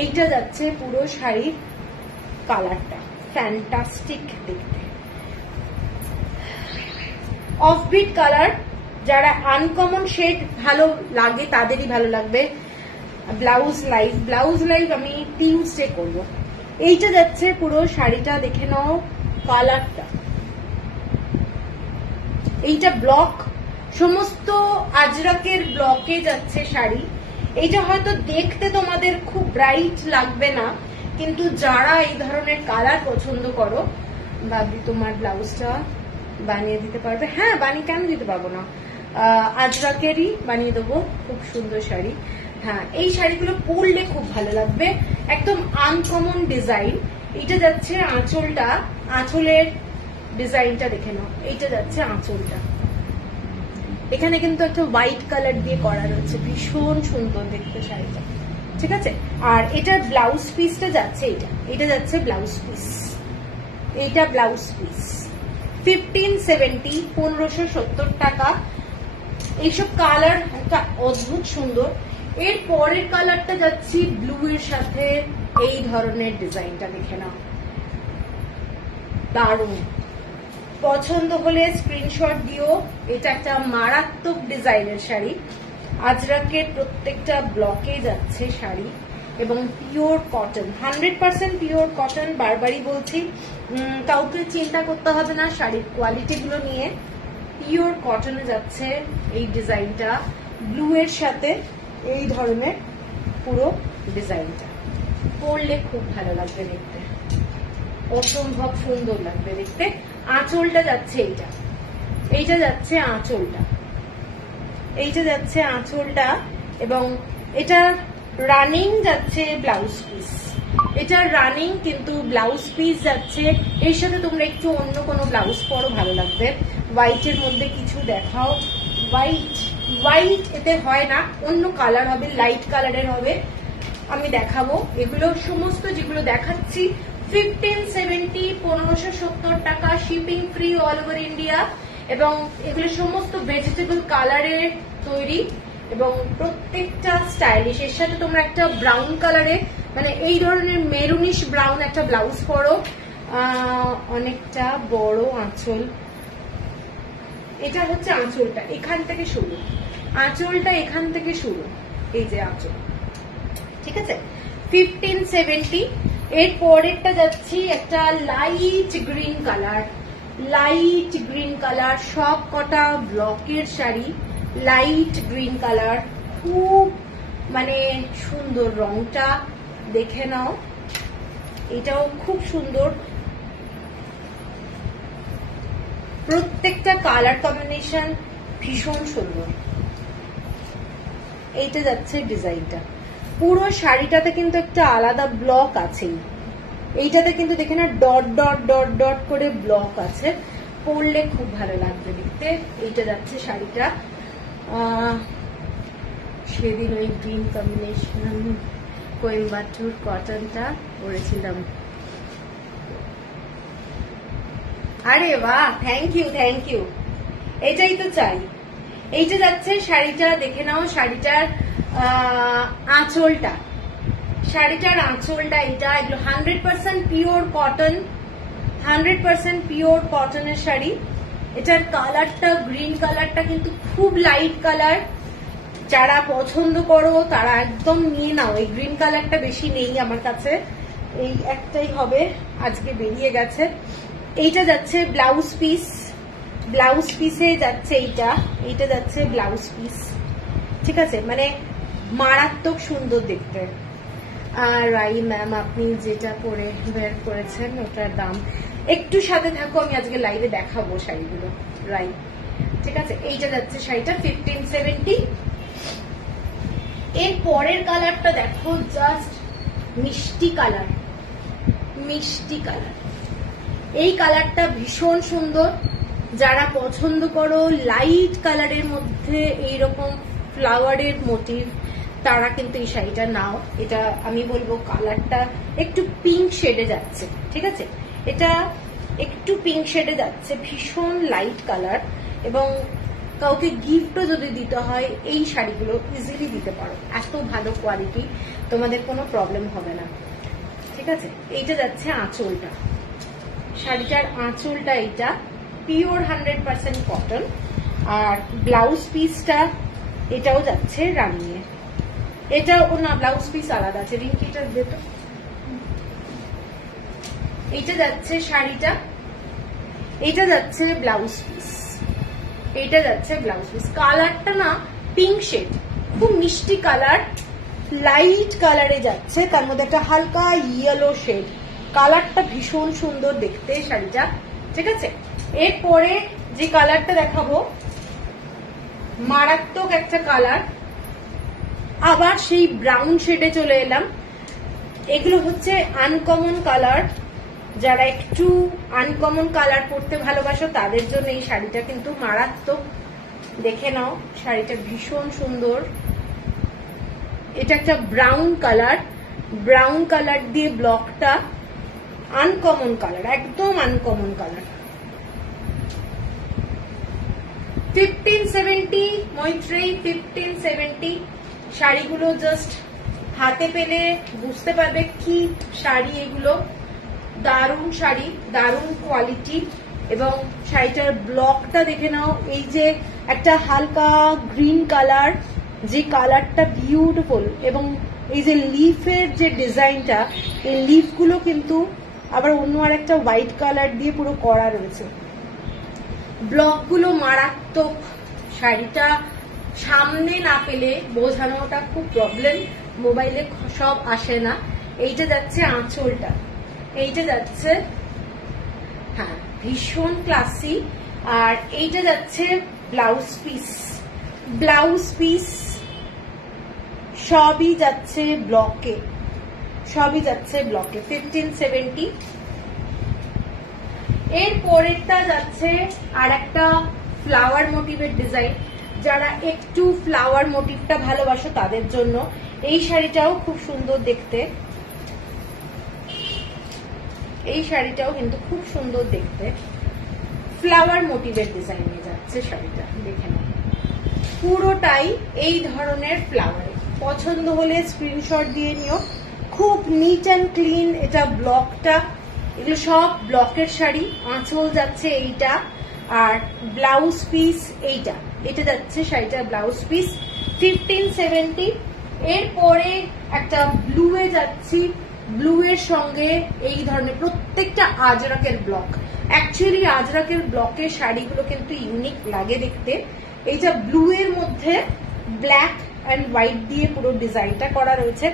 এইটা যাচ্ছে পুরো শাড়ির কালারটা ফ্যান্টাস্টিক দেখতে, অফবিট কালার। যারা আনকমন শেড ভালো লাগে তাদেরই ভালো লাগবে। ব্লাউজ লাইভ আমি টিউসডে করব। এইটা যাচ্ছে পুরো শাড়িটা, দেখে নাও কালারটা। এইটা ব্লক, সমস্ত আজরাকের ব্লকে যাচ্ছে শাড়ি। এইটা হয়তো দেখতে তোমাদের খুব ব্রাইট লাগবে না, কিন্তু যারা এই ধরনের কালার পছন্দ করো, ভাবি তোমার ব্লাউজটা বানিয়ে দিতে পারবে। হ্যাঁ, বানিয়ে কেন দিতে পারবো না, আজরাকেরই বানিয়ে দেবো। খুব সুন্দর শাড়ি। হ্যাঁ, এই শাড়িগুলো পরলে খুব ভালো লাগবে, একদম আনকমন ডিজাইন। এটা যাচ্ছে আঁচলটা, আঁচলের ডিজাইনটা দেখে নাও। এইটা যাচ্ছে আঁচলটা, এখানে কিন্তু একটা হোয়াইট কালার দিয়ে করা রয়েছে, ভীষণ সুন্দর দেখতে শাড়িটা। ঠিক আছে, আর এটার ব্লাউজ পিসটা যাচ্ছে এটা যাচ্ছে ব্লাউজ পিস। এইটা ব্লাউজ পিস 1570, 1570 টাকা। এইসব কালার একটা অদ্ভুত সুন্দর। এর পরের কালারটা যাচ্ছি ব্লু এর সাথে এই ধরনের ডিজাইনটা দেখে নাও, দারুণ। পছন্দ হলে স্ক্রিনশট দিও। এটা একটা মারাত্মক ডিজাইনের শাড়ি, আজরাকের প্রত্যেকটা ব্লকে যাচ্ছে শাড়ি, এবং পিওর কটন, 100% পিওর কটন। বারবারই বলছি, কাউকে চিন্তা করতে হবে না শাড়ির কোয়ালিটি গুলো নিয়ে। পিওর কটনে যাচ্ছে এই ডিজাইনটা, ব্লু এর সাথে এই ধরনের পুরো ডিজাইনটা। পরলে খুব ভালো লাগবে দেখতে, অসম্ভব সুন্দর লাগবে দেখতে। আঁচলটা যাচ্ছে এইটা যাচ্ছে আঁচলটা, এইটা যাচ্ছে আঁচলটা, এবং এটা রানিং যাচ্ছে ব্লাউজ পিস। এটা রানিং কিন্তু ব্লাউজ পিস যাচ্ছে। এর সাথে তোমরা একটু অন্য কোনো ব্লাউজ পরো, ভালো লাগবে। হোয়াইটের মধ্যে কিছু দেখাও। হোয়াইট এতে হয় না, অন্য কালার হবে, লাইট কালারের হবে, আমি দেখাবো। এগুলো সমস্ত যেগুলো দেখাচ্ছি 1570, 1570 টাকা, shipping free all over India. এবং এগুলো সমস্ত ভেজিটেবল কালারের তৈরি এবং প্রত্যেকটা স্টাইলিশ। এর সাথে তোমরা একটা ব্রাউন কালারে, মানে এই ধরনের মেরুনিশ ব্রাউন একটা ব্লাউজ পরো, অনেকটা বড় আঁচল। এটা হচ্ছে আঁচলটা, এখান থেকে শুরু, আঁচলটা এখান থেকে শুরু, এই যে আঁচল। ঠিক আছে, 1570। এর পরেরটা যাচ্ছি একটা লাইট গ্রিন কালার, সব কটা ব্লকের শাড়ি, লাইট গ্রিন কালার, খুব মানে সুন্দর রংটা দেখে নাও। এটাও খুব সুন্দর, প্রত্যেকটা কালার কম্বিনেশন ভীষণ সুন্দর। এইটা যাচ্ছে ডিজাইনটা, পুরো শাড়িটাতে কিন্তু একটা আলাদা ব্লক আছেই। এইটাতে কিন্তু দেখে না ডট ডট ডট ডট করে ব্লক আছে, পরলে খুব ভালো লাগবে দেখতে। এইটা যাচ্ছে শাড়িটা, সেদিন ওই গ্রিন কম্বিনেশন কোয়েম্বাটুর কটনটা পরেছিলাম। আরে বাহ, থ্যাংক ইউ। এটাই তো চাই। এইটা যাচ্ছে শাড়িটা, দেখে নাও শাড়িটার আঁচলটা, এটা এগুলো 100% পিওর কটন, 100% পিওর কটনের শাড়ি। এটার কালারটা, গ্রিন কালারটা কিন্তু খুব লাইট কালার। যারা পছন্দ করো তারা একদম নিয়ে নাও। এই গ্রিন কালারটা বেশি নেই আমার কাছে, এই একটাই হবে, আজকে বেরিয়ে গেছে। এইটা যাচ্ছে ব্লাউজ পিসে যাচ্ছে এইটা যাচ্ছে ব্লাউজ পিস। ঠিক আছে, মানে মারাত্মক সুন্দর দেখতে। আর রাই ম্যাম, আপনি যেটা পরে বের করেছেন ওটার দাম, একটু সাথে থাকো, আমি আজকে লাইভে দেখাবো শাড়িগুলো। রাই, ঠিক আছে। এইটা যাচ্ছে শাড়িটা 1570। এর পরের কালারটা দেখো, জাস্ট মিষ্টি কালার, মিষ্টি কালার। এই কালারটা ভীষণ সুন্দর। যারা পছন্দ করো লাইট কালারের মধ্যে এইরকম ফ্লাওয়ারের মোটিভ, তারা কিন্তু এই শাড়িটা নাও। এটা আমি বলবো কালারটা একটু পিঙ্ক শেডে যাচ্ছে, ঠিক আছে? এটা একটু পিঙ্ক শেডে যাচ্ছে, ভীষণ লাইট কালার, এবং কাউকে গিফটও যদি দিতে হয় এই শাড়িগুলো ইজিলি দিতে পারো। এত ভালো কোয়ালিটি, তোমাদের কোনো প্রবলেম হবে না, ঠিক আছে? এইটা যাচ্ছে আঁচলটা, শাড়িটার আঁচলটা এইটা পিওর 100% কটন। আর ব্লাউজ পিসটা এটাও যাচ্ছে রানিয়ে। এটাও না, ব্লাউজ পিস আলাদা আছে। রিঙ্কিটা যেটা এইটা যাচ্ছে শাড়িটা, এটা যাচ্ছে ব্লাউজ পিস, এটা যাচ্ছে ব্লাউজ পিস। কালারটা না পিঙ্ক শেড, খুব মিষ্টি কালার, লাইট কালারে যাচ্ছে, তার মধ্যে একটা হালকা ইয়েলো শেড। কালারটা ভীষণ সুন্দর দেখতে শাড়িটা, ঠিক আছে? এরপরে যে কালারটা দেখাবো মারাত্মক একটা কালার, আবার সেই ব্রাউন শেডে চলে এলাম। এগুলো হচ্ছে আনকমন কালার। যারা একটু আনকমন কালার পরতে ভালোবাসো তাদের জন্য এই শাড়িটা কিন্তু মারাত্মক। দেখে নাও, শাড়িটা ভীষণ সুন্দর। এটা একটা ব্রাউন কালার, ব্রাউন কালার দিয়ে ব্লকটা, আনকমন কালার, একদম আনকমন কালার। 1570 মৈত্রেয়ী, 1570। শাড়িগুলো জাস্ট হাতে পেলে বুঝতে পারবে কি শাড়ি এগুলো। দারুণ শাড়ি, দারুণ কোয়ালিটি, এবং শাড়িটার ব্লকটা দেখে নাও। এই যে একটা হালকা গ্রিন কালার, যে কালারটা বিউটিফুল, এবং এই যে লিফের যে ডিজাইনটা, এই লিফগুলো কিন্তু আবার অন্য আর একটা হোয়াইট কালার দিয়ে পুরো করা রয়েছে। ব্লকগুলো মারাত্মক। শাড়িটা সামনে না পেলে বোঝানোটা খুব প্রবলেম, মোবাইলে সব আসে না। এইটা যাচ্ছে আঁচলটা, এইটা যাচ্ছে, হ্যাঁ, ভীষণ ক্লাসি। আর এইটা যাচ্ছে ব্লাউজ পিস, ব্লাউজ পিস সবই যাচ্ছে ব্লকে, সবই যাচ্ছে ব্লকে। 1570। এর পরেরটা যাচ্ছে আর একটা ফ্লাওয়ার মোটিভের ডিজাইন। যারা একটু ফ্লাওয়ার মোটিভটা ভালোবাসো তাদের জন্য এই শাড়িটাও খুব সুন্দর দেখতে। এই শাড়িটাও কিন্তু খুব সুন্দর দেখতে, ফ্লাওয়ার মোটিভের ডিজাইনে যাচ্ছে শাড়িটা। দেখে নাও, পুরোটাই এই ধরনের ফ্লাওয়ার। পছন্দ হলে স্ক্রিনশট দিয়ে নিও। খুব নিট অ্যান্ড ক্লিন। এটা ব্লকটা, এগুলো সব ব্লকের শাড়ি। আঁচল যাচ্ছে এইটা, আর ব্লাউজ পিস এইটা, এটা যাচ্ছে শাড়িটার ব্লাউজ পিস। 1570। এরপরে একটা ব্লু এ যাচ্ছি, ব্লু এর সঙ্গে এই ধরনের প্রত্যেকটা আজরাকের ব্লক। অ্যাকচুয়ালি আজরাকের ব্লকের শাড়িগুলো কিন্তু ইউনিক লাগে দেখতে। এইটা ব্লু এর মধ্যে ব্ল্যাক অ্যান্ড হোয়াইট দিয়ে পুরো ডিজাইনটা করা রয়েছে,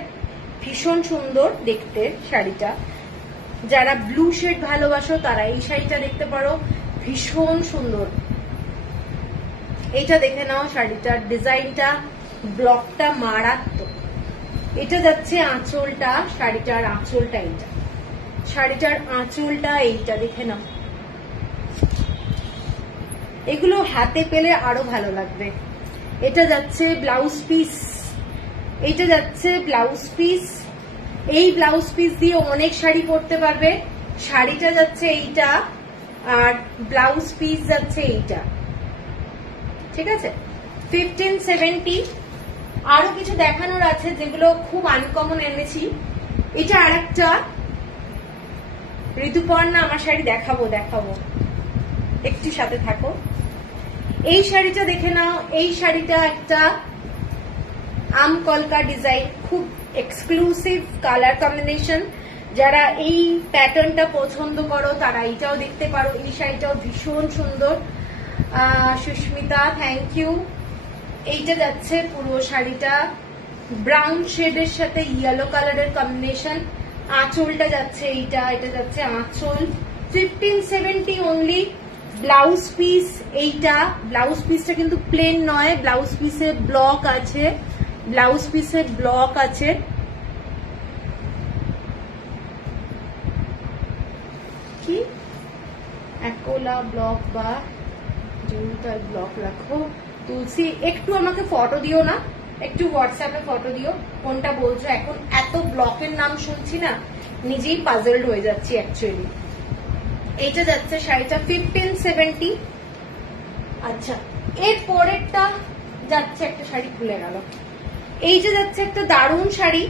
ভীষণ সুন্দর দেখতে শাড়িটা। যারা ব্লু শেড ভালোবাসো তারা এই শাড়িটা দেখতে পারো, ভীষণ সুন্দর। এইটা দেখে নাও, শাড়িটার ডিজাইনটা, ব্লকটা মারাত্মক। এটা যাচ্ছে আঁচলটা, শাড়িটার আঁচলটা এইটা, শাড়িটার আঁচলটা এইটা দেখে নাও। এগুলো হাতে পেলে আরো ভালো লাগবে। এটা যাচ্ছে ব্লাউজ পিস, এইটা যাচ্ছে ব্লাউজ পিস। এই ব্লাউজ পিস দিয়ে অনেক শাড়ি পরতে পারবে। শাড়িটা যাচ্ছে এইটা, আর ব্লাউজ পিস যাচ্ছে এইটা, ঠিক আছে? 1570। আরো কিছু দেখানোর আছে যেগুলো খুব আনকমন এনেছি। এটা আরেকটা ঋতুপর্ণা আমার শাড়ি, দেখাবো দেখাবো, একটু সাথে থাকো। এই শাড়িটা দেখে নাও। এই শাড়িটা একটা আম কলকা ডিজাইন, খুব এক্সক্লুসিভ কালার কম্বিনেশন। যারা এই প্যাটার্নটা পছন্দ করো তারা এইটাও দেখতে পারো। এই শাড়িটাও ভীষণ সুন্দর। Susmita, thank you. এইটা যাচ্ছে পুরো শাড়িটা ব্রাউন শেডের সাথে ইয়েলো কালারের কম্বিনেশন। আঁচলটা যাচ্ছে এইটা, এটা যাচ্ছে আঁচল। 1570 অনলি। ব্লাউজ পিস এইটা, ব্লাউজ পিসটা কিন্তু প্লেন নয়, ব্লাউজ পিসে ব্লক আছে, ব্লাউজ পিসে ব্লক আছে। অ্যাকোলা ব্লক বা জুতার ব্লক রাখো। তুলসী একটু আমাকে ফটো দিও না, একটু হোয়াটসঅ্যাপে ফটো দিও কোনটা বলছো। এখন এত ব্লকের নাম শুনছি না, নিজেই পাজলড হয়ে যাচ্ছি অ্যাকচুয়ালি। এইটা যাচ্ছে শাড়িটা 1570। আচ্ছা, এর পরেরটা যাচ্ছে একটা শাড়ি খুলে গেল। এইটা যাচ্ছে একটা দারুণ শাড়ি,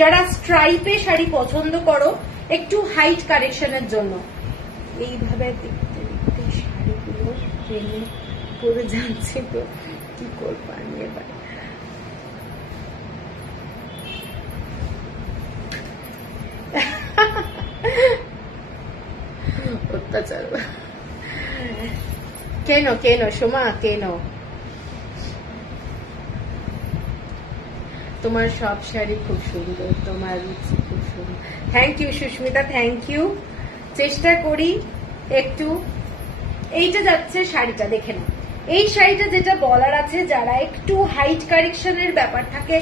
যারা স্ট্রাইপে শাড়ি পছন্দ করো একটু হাইট কারেকশনের জন্য। এইভাবে দেখতে দেখতে শাড়িগুলো প্রেমে পড়ে যাচ্ছে, তো কি করবো আমি এবার। অত্যাচার। কেন কেন সোমা কেন? তোমার সব শাড়ি খুব সুন্দর, তোমার রুচি খুব সুন্দর। Thank you Susmita, thank you. চেষ্টা করি একটু। এইটা যাচ্ছে শাড়িটা দেখে নাও। এই শাড়িটা যেটা বলার আছে, যারা একটু হাইট কারেকশনের ব্যাপার থাকে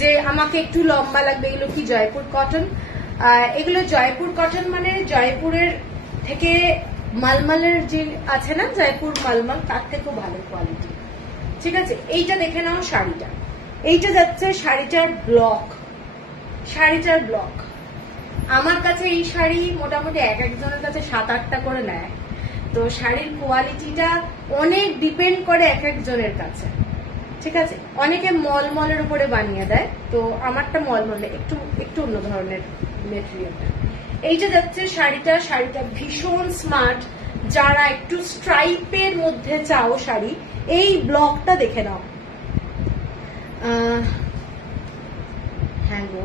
যে আমাকে একটু লম্বা লাগবে, এগুলো কি জয়পুর কটন? এগুলো জয়পুর কটন মানে জয়পুরের থেকে মালমালের যে আছে না, জয়পুর মালমাল, তার থেকেও ভালো কোয়ালিটি। ঠিক আছে, এইটা দেখে নাও শাড়িটা। এইটা যাচ্ছে শাড়িটার ব্লক, শাড়িটার ব্লক। আমার কাছে এই শাড়ি মোটামুটি এক একজনের কাছে 7-8টা করে নেয়, তো শাড়ির কোয়ালিটিটা অনেক ডিপেন্ড করে এক একজনের কাছে। ঠিক আছে, অনেকে মলমলের উপরে বানিয়ে দেয়, তো আমারটা মলমলে একটু একটু অন্য ধরনের মেটেরিয়ালটা। এইটা যাচ্ছে শাড়িটা, শাড়িটা ভীষণ স্মার্ট। যারা একটু স্ট্রাইপের মধ্যে চাও শাড়ি, এই ব্লকটা দেখে নাও। হ্যাঁ গো,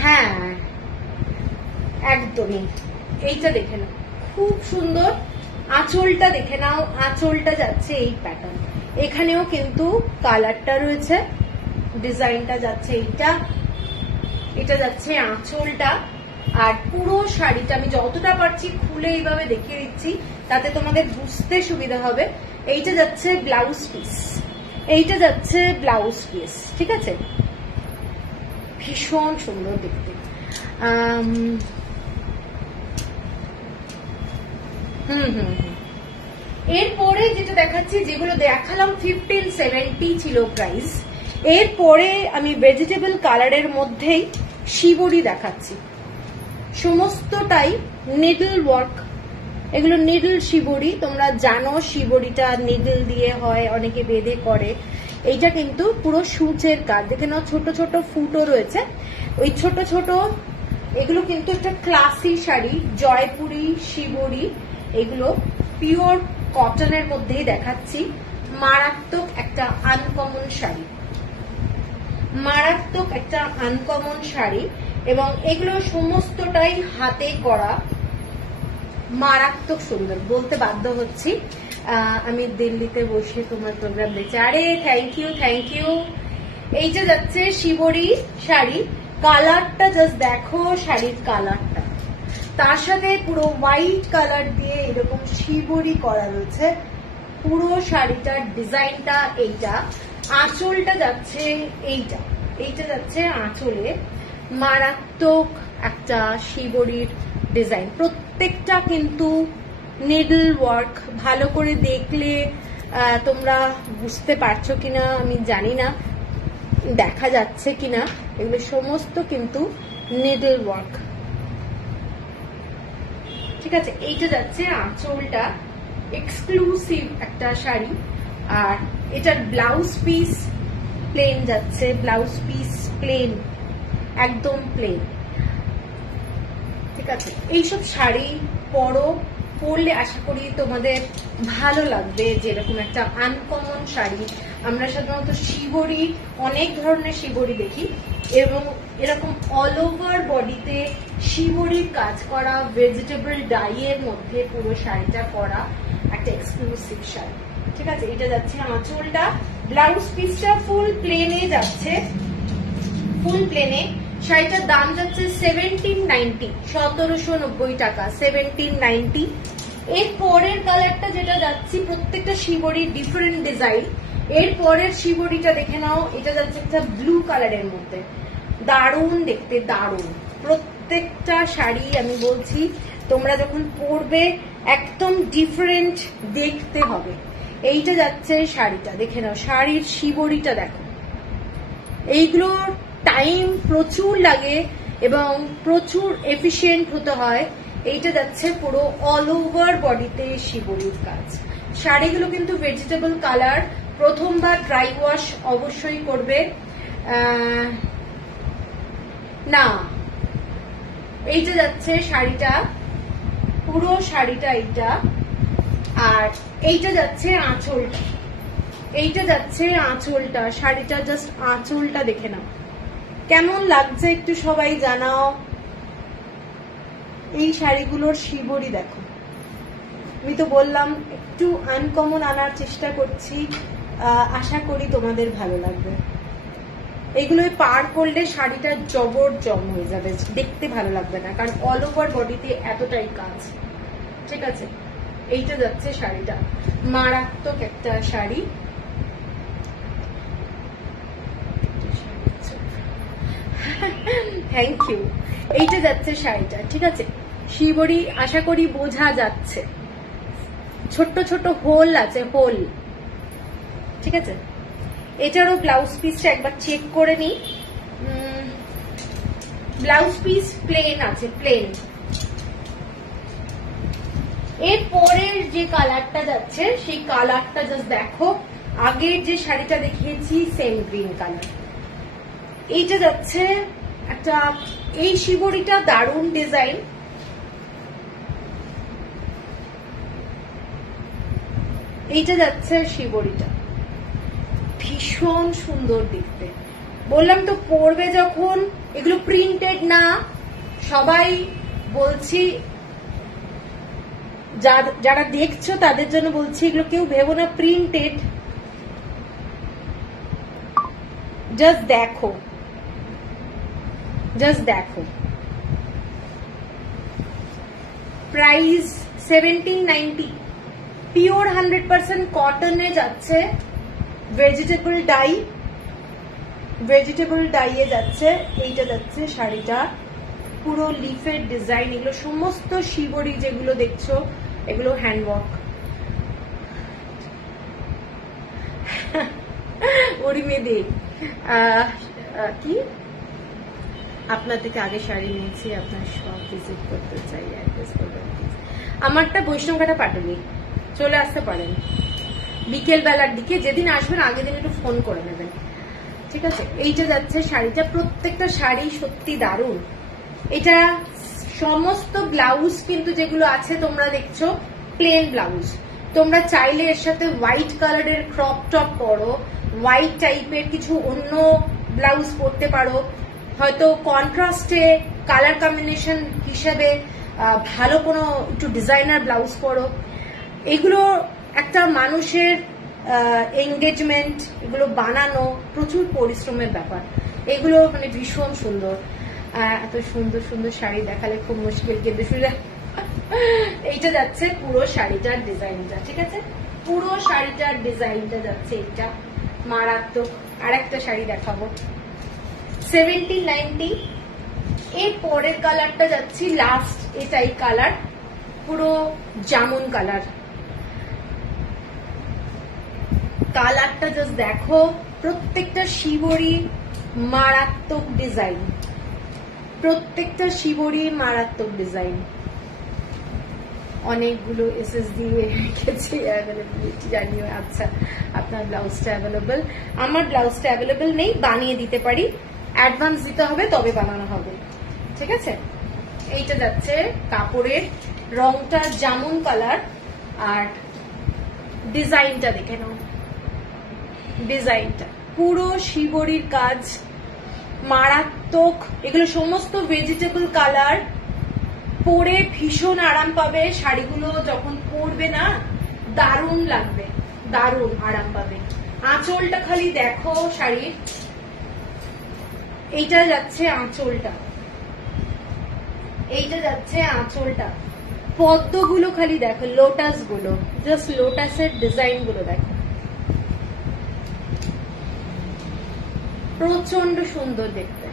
হ্যাঁ একদমই। এইটা দেখে নাও, খুব সুন্দর। আঁচলটা দেখে নাও, আঁচলটা যাচ্ছে এই প্যাটার্ন। এখানেও কিন্তু কালারটা রয়েছে, ডিজাইনটা যাচ্ছে এইটা, এটা যাচ্ছে আঁচলটা। আর পুরো শাড়িটা আমি যতটা পারছি খুলে এইভাবে দেখিয়ে দিচ্ছি, তাতে তোমাদের বুঝতে সুবিধা হবে। এইটা যাচ্ছে ব্লাউজ পিস, এইটা যাচ্ছে ব্লাউজ পিস। ঠিক আছে, ভীষণ সুন্দর দেখতে। এরপরে যেটা দেখাচ্ছি, যেগুলো দেখালাম 1570 ছিল প্রাইস, এরপরে আমি ভেজিটেবল কালারের মধ্যেই শিবরি দেখাচ্ছি। সমস্তটাই নিডল ওয়ার্ক, এগুলো নিডল শিবরি। তোমরা জানো শিবরিটা নিডল দিয়ে হয়, অনেকে বেঁধে করে। এইটা কিন্তু পুরো সূচের কাজ, দেখে নাও ছোট ছোট ফুটও রয়েছে। ওই ছোট ছোট এগুলো কিন্তু একটা ক্লাসি শাড়ি, জয়পুরি শিবরি। এগুলো পিওর কটনের মধ্যেই দেখাচ্ছি। মারাত্মক একটা আনকমন শাড়ি, মারাত্মক একটা আনকমন শাড়ি। এবং এগুলো সমস্তটাই হাতে করা, মারাত্মক সুন্দর। বলতে বাধ্য হচ্ছি, আমি দিল্লিতে বসে তোমার প্রোগ্রাম দেখছি। আরে থ্যাংক ইউ, থ্যাংক ইউ। এইটা যাচ্ছে শিবরি শাড়ি, কালারটা জাস্ট দেখো, শাড়ির কালারটা তার সাথে পুরো হোয়াইট কালার দিয়ে এরকম শিবরি করা রয়েছে। পুরো শাড়িটার ডিজাইনটা এইটা। আঁচলটা যাচ্ছে এইটা, এইটা যাচ্ছে আঁচলে। মারাত্মক একটা শিবরির ডিজাইন, প্রত্যেকটা কিন্তু নিডল ওয়ার্ক। ভালো করে দেখলে তোমরা বুঝতে পারছো কিনা আমি জানি না, দেখা যাচ্ছে কিনা, এগুলো সমস্ত কিন্তু নিডল ওয়ার্ক। ঠিক আছে, এইটা যাচ্ছে আঁচলটা, এক্সক্লুসিভ একটা শাড়ি। আর এটার ব্লাউজ পিস প্লেন যাচ্ছে, ব্লাউজ পিস প্লেন, একদম প্লেন। ঠিক আছে, এইসব শাড়ি পরলে আশা করি তোমাদের ভালো লাগবে। যেরকম একটা আনকমন শাড়ি, আমরা সাধারণত শিবরি, অনেক ধরনের শিবরি দেখি, এবং এরকম অল ওভার বডিতে শিবরির কাজ করা, ভেজিটেবল ডাইয়ের মধ্যে পুরো শাড়িটা করা একটা এক্সক্লুসিভ শাড়ি। ঠিক আছে, এটা যাচ্ছে আঁচলটা, ব্লাউজ পিসটা ফুল প্লেনে যাচ্ছে, ফুল প্লেনে। শাড়িটার দাম যাচ্ছে 1790, 1790 টাকা, 1790। এর পরের কালারটা যেটা যাচ্ছি, প্রত্যেকটা শিবরির ডিফারেন্ট ডিজাইন। এর পরের শিবরিটা দেখে নাও, এটা যাচ্ছে একটা ব্লু কালারের মধ্যে, দারুণ দেখতে, দারুণ। প্রত্যেকটা শাড়ি আমি বলছি তোমরা যখন পরবে একদম ডিফারেন্ট দেখতে হবে। এইটা যাচ্ছে শাড়িটা, দেখে নাও শাড়ির শিবরিটা দেখো। এইগুলোর টাইম প্রচুর লাগে এবং প্রচুর এফিশিয়েন্ট হতে হয়। এইটা যাচ্ছে পুরো অল ওভার বডিতে শিবরির কাজ। শাড়িগুলো কিন্তু ভেজিটেবল কালার। প্রথমবার ড্রাই ওয়াশ অবশ্যই করবে না। এইটা যাচ্ছে শাড়িটা, পুরো শাড়িটা এইটা। আর এইটা যাচ্ছে আঁচলটা, এইটা যাচ্ছে আঁচলটা। শাড়িটা জাস্ট আঁচলটা দেখে নাও কেমন লাগছে একটু সবাই জানাও। এই শাড়িগুলোর শিবরি দেখো। আমি তো বললাম একটু আনকমন আনার চেষ্টা করছি, আশা করি তোমাদের ভালো লাগবে। এগুলো পার করলে শাড়িটা জবরজম হয়ে যাবে, দেখতে ভালো লাগবে না, কারণ অল ওভার বডিতে এতটাই কাজ। ঠিক আছে, এইটা যাচ্ছে শাড়িটা, মারাত্মক একটা শাড়ি। Thank you. এইটা যাচ্ছে শাড়িটা, ঠিক আছে। শিবরি আশা করি বোঝা যাচ্ছে, ছোট্ট ছোট হোল আছে, হোল। ঠিক আছে, এটারও ব্লাউজ পিসটা একবার চেক করে নি। ব্লাউজ পিস প্লেন আছে, প্লেন। এর পরের যে কালারটা যাচ্ছে সেই কালারটা জাস্ট দেখো। আগের যে শাড়িটা দেখিয়েছি সেম গ্রিন কালার। এইটা যাচ্ছে একটা, এই শিবরিটা দারুণ ডিজাইন। এইটা যাচ্ছে শিবরিটা, ভীষণ সুন্দর দেখতে। বললাম তো পরবে যখন, এগুলো প্রিন্টেড না। সবাই বলছি, যারা দেখছো তাদের জন্য বলছি, এগুলো কেউ ভেবো না প্রিন্টেড। জাস্ট দেখো, জাস্ট দেখো। প্রাইস 1790, পিওর 100% কটনে যাচ্ছে। ভেজিটেবল ডাই, ভেজিটেবল ডাইয়ে যাচ্ছে। এইটা যাচ্ছে শাড়িটা, পুরো লিফের ডিজাইন। এগুলো সমস্ত শিবরি যেগুলো দেখছো এগুলো হ্যান্ডওয়ার্ক। ওরি মেয়েদের কি, আপনার থেকে আগে শাড়ি নিয়েছি, আপনার সব ভিজিট করতে চাই, অ্যাড্রেস করবেন। আমারটা বৈষ্ণবঘাটা পাটুলি, চলে আসতে পারেন বিকেল বেলার দিকে। যেদিন আসবেন আগের দিন একটু ফোন করে নেবেন, ঠিক আছে। এইটা যাচ্ছে শাড়িটা, প্রত্যেকটা শাড়ি সত্যি দারুণ। এটা সমস্ত ব্লাউজ কিন্তু যেগুলো আছে তোমরা দেখছো প্লেন ব্লাউজ। তোমরা চাইলে এর সাথে হোয়াইট কালারের ক্রপ টপ পরো, হোয়াইট টাইপের কিছু অন্য ব্লাউজ পরতে পারো, হয়তো কন্ট্রাস্টে কালার কম্বিনেশন হিসেবে ভালো কোনো একটু ডিজাইনার ব্লাউজ পরো। এগুলো একটা মানুষের এঙ্গেজমেন্ট, এগুলো বানানো প্রচুর পরিশ্রমের ব্যাপার। এগুলো মানে ভীষণ সুন্দর। এত সুন্দর সুন্দর শাড়ি দেখালে খুব মুশকিল, কিন্তু এইটা যাচ্ছে পুরো শাড়িটার ডিজাইনটা, ঠিক আছে। পুরো শাড়িটার ডিজাইনটা যাচ্ছে এটা, মারাত্মক। আর একটা শাড়ি দেখাবো 1790। এর পরের কালারটা যাচ্ছি লাস্ট, এটাই কালার, পুরো জামুন কালার। কালারটা জাস্ট দেখো, প্রত্যেকটা শিবরি মারাত্মক ডিজাইন, প্রত্যেকটা শিবরি মারাত্মক ডিজাইন। অনেকগুলো এসএস দিয়ে রেখেছি, অ্যাভেলেবিলিটি জানিও। আচ্ছা, আপনার ব্লাউজটা অ্যাভেলেবল? আমার ব্লাউজটা অ্যাভেলেবল নেই, বানিয়ে দিতে পারি, অ্যাডভান্স দিতে হবে তবে বানানো হবে, ঠিক আছে। এইটা যাচ্ছে কাপড়ের রংটা জামুন কালার। আর ডিজাইনটা দেখে নাও, ডিজাইনটা পুরো শিবরির কাজ, মারাত্মক। এগুলো সমস্ত ভেজিটেবল কালার, পরে ভীষণ আরাম পাবে। শাড়িগুলো যখন পরবে না দারুণ লাগবে, দারুণ আরাম পাবে। আঁচলটা খালি দেখো শাড়ির, এইটা যাচ্ছে আঁচলটা, এইটা যাচ্ছে আঁচলটা। পদ্মগুলো খালি দেখো, লোটাস গুলো, জাস্ট লোটাসের ডিজাইন গুলো দেখো, প্রচন্ড সুন্দর দেখতে।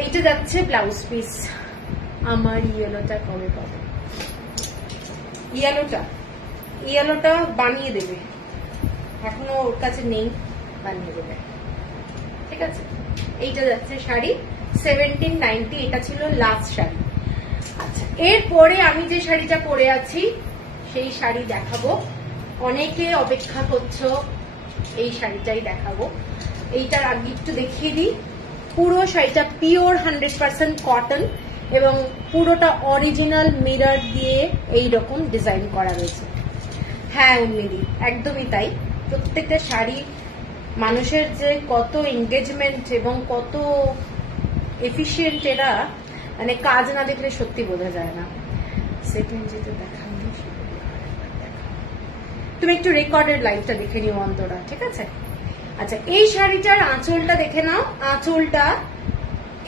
এইটা যাচ্ছে ব্লাউজ পিস। আমার ইয়েলোটা কবে পাবো? ইয়েলোটা বানিয়ে দেবে, এখনো ওর কাছে নেই, বানিয়ে দেবে। ঠিক আছে, এইটা যাচ্ছে শাড়ি 1790, এটা ছিল লাস্ট শাড়ি। আচ্ছা, এরপরে আমি যে শাড়িটা পরে আছি সেই শাড়ি দেখাবো। অনেকে অপেক্ষা করছো, এই শাড়িটাই দেখাবো। এইটার আগে একটু দেখিয়ে দিই। পুরো শাড়িটা পিওর 100% কটন এবং পুরোটা অরিজিনাল মিরর দিয়ে এইরকম ডিজাইন করা রয়েছে। হ্যাঁ উন্মিলি, একদমই তাই। প্রত্যেকটা শাড়ি মানুষের যে কত এঙ্গেজমেন্ট এবং কত এফিশিয়েন্ট, এরা মানে কাজ না দেখলে সত্যি বোঝা যায় না। সেকেন্ড যেটা দেখানো, তুমি একটু রেকর্ডেড লাইভটা দেখে নিও অন্তরা, ঠিক আছে? আচ্ছা, এই শাড়িটার আঁচলটা দেখে নাও। আঁচলটা,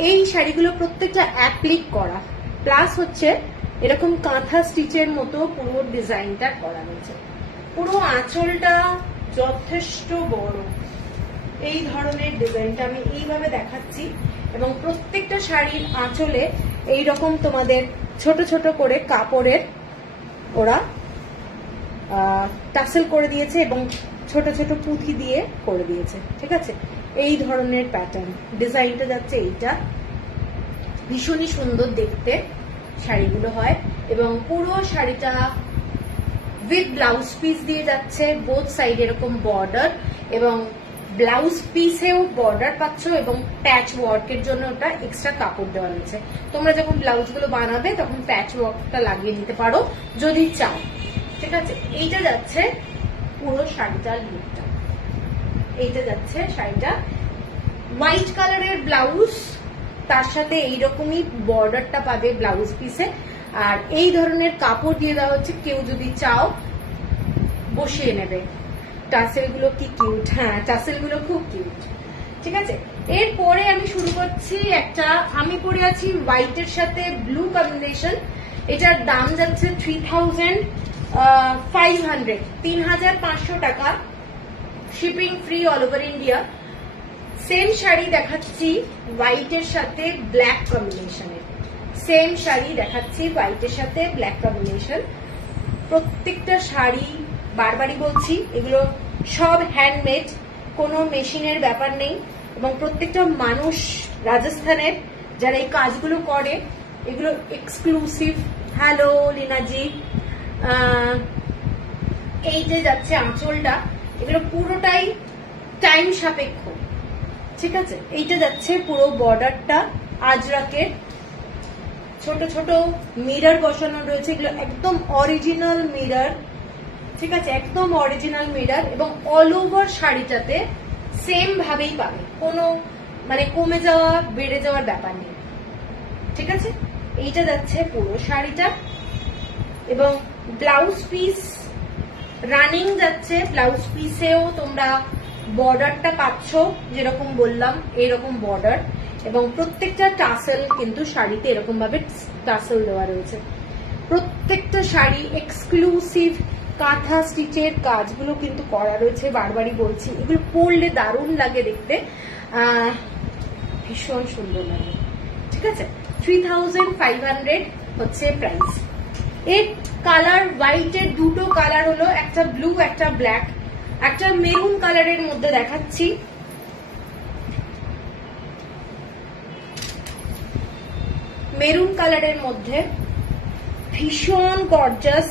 এই শাড়িগুলো প্রত্যেকটা অ্যাপ্লিক করা, প্লাস হচ্ছে এরকম কাঁথা স্টিচের মতো পুরো ডিজাইনটা করা হয়েছে। পুরো আঁচলটা যথেষ্ট বড়। এই ধরনের ডিজাইনটা আমি এইভাবে দেখাচ্ছি এবং প্রত্যেকটা শাড়ির আঁচলে এইরকম তোমাদের ছোট ছোট করে কাপড়ের ওরা টাসেল করে দিয়েছে এবং ছোট ছোট পুঁথি দিয়ে করে দিয়েছে। ঠিক আছে, এই ধরনের প্যাটার্ন ডিজাইনটা যাচ্ছে। এইটা ভীষণই সুন্দর দেখতে শাড়িগুলো হয় এবং পুরো শাড়িটা উইথ ব্লাউজ পিস দিয়ে যাচ্ছে। বোথ সাইড এরকম বর্ডার এবং ব্লাউজ পিসেও বর্ডার পাচ্ছ এবং প্যাচ ওয়ার্কের জন্য ওটা এক্সট্রা কাপড় দেওয়া রয়েছে। তোমরা যখন ব্লাউজ গুলো বানাবে তখন প্যাচ ওয়ার্কটা লাগিয়ে নিতে পারো যদি চাও। ঠিক আছে, এইটা যাচ্ছে পুরো শাড়িটার লুকটা। এইটা যাচ্ছে শাড়িটা হোয়াইট কালারের ব্লাউজ, তার সাথে এইরকমই বর্ডারটা পাবে ব্লাউজ পিসে। আর এই ধরনের কাপড় দিয়ে দেওয়া হচ্ছে, কেউ যদি চাও বসিয়ে নেবে। টাসেল গুলো কি কিউট! হ্যাঁ, টাসেল গুলো খুব কিউট। ঠিক আছে, এরপরে আমি শুরু করছি একটা, আমি পরে আছি হোয়াইটের সাথে ব্লু কম্বিনেশন। এটার দাম যাচ্ছে 3500, 3500 টাকা, shipping free all over India. Same sari দেখাচ্ছি হোয়াইটের সাথে ব্ল্যাক কম্বিনেশনের। সেম শাড়ি দেখাচ্ছি হোয়াইটের সাথে ব্ল্যাক কম্বিনেশন। প্রত্যেকটা শাড়ি বারবারই বলছি, এগুলো সব হ্যান্ডমেড, কোনো মেশিনের ব্যাপার নেই এবং প্রত্যেকটা মানুষ রাজস্থানের যারা এই কাজগুলো করে এগুলো এক্সক্লুসিভ। হ্যালো লীনাজি, এই যে যাচ্ছে আঁচলটা, এগুলো পুরোটাই টাইম সাপেক্ষ। ঠিক আছে, এইটা যাচ্ছে পুরো বর্ডারটা আজরাকের, ছোট ছোট মিরর বসানো রয়েছে। এগুলো একদম অরিজিনাল মিরর। ঠিক আছে, একদম অরিজিনাল মিরর এবং অল ওভার শাড়িটাতে সেম ভাবেই পাবে, কোনো মানে কমে যাওয়া বেড়ে যাওয়ার ব্যাপার নেই। ঠিক আছে, এইটা যাচ্ছে পুরো শাড়িটা এবং ব্লাউজ পিস রানিং যাচ্ছে। ব্লাউজ পিসেও তোমরা বর্ডারটা পাচ্ছ, যেরকম বললাম এইরকম বর্ডার এবং প্রত্যেকটা টাসেল কিন্তু শাড়িতে এরকম ভাবে টাসেল দেওয়া রয়েছে। প্রত্যেকটা শাড়ি এক্সক্লুসিভ কাঁথা স্টিচের কাজগুলো কিন্তু করা রয়েছে। বারবারই বলছি, এগুলো পরলে দারুণ লাগে দেখতে, ভীষণ সুন্দর লাগে। ঠিক আছে, 3500 হচ্ছে প্রাইস। এর কালার হোয়াইটের দুটো কালার হলো, একটা ব্লু একটা ব্ল্যাক। একটা মেরুন কালারের মধ্যে দেখাচ্ছি। মেরুন কালারের মধ্যে ভীষণ গর্জাস,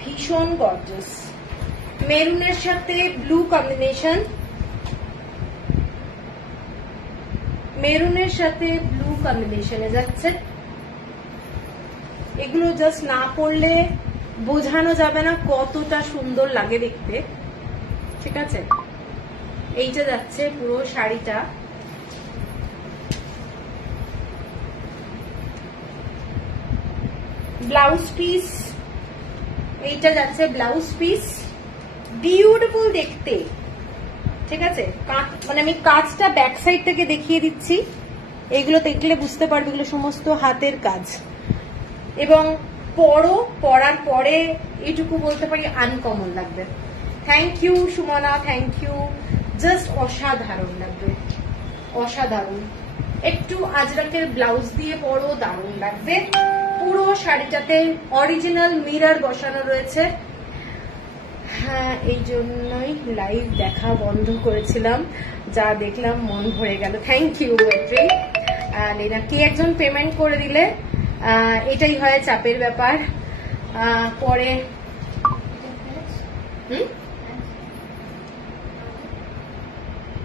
ভীষণ গর্জাস। মেরুনের সাথে ব্লু কম্বিনেশন, মেরুনের সাথে ব্লু কম্বিনেশনে যাচ্ছে। এগুলো জাস্ট না পড়লে বোঝানো যাবে না কতটা সুন্দর লাগে দেখতে। ঠিক আছে, এইটা যাচ্ছে পুরো শাড়িটা। ব্লাউজ পিস, এইটা যাচ্ছে ব্লাউজ পিস, বিউটিফুল দেখতে। ঠিক আছে, মানে আমি কাজটা ব্যাক সাইড থেকে দেখিয়ে দিচ্ছি, এগুলো দেখলে বুঝতে পারবে এগুলো সমস্ত হাতের কাজ এবং পরার পরে এইটুকু বলতে পারি আনকমন লাগবে। Thank you Sumana, thank you, just অসাধারণ লাগবে, অসাধারণ। একটু আজরাকের ব্লাউজ দিয়ে পরো, দারুণ লাগবে। পুরো শাড়িটাতে অরিজিনাল মিরর বসানো রয়েছে। হ্যাঁ, এই জন্যই লাইভ দেখা বন্ধ করেছিলাম, যা দেখলাম মন ভরে গেল। থ্যাংক ইউ মৈত্রী। লেনা, কে একজন পেমেন্ট করে দিলে, এটাই হয় চাপের ব্যাপার। পরে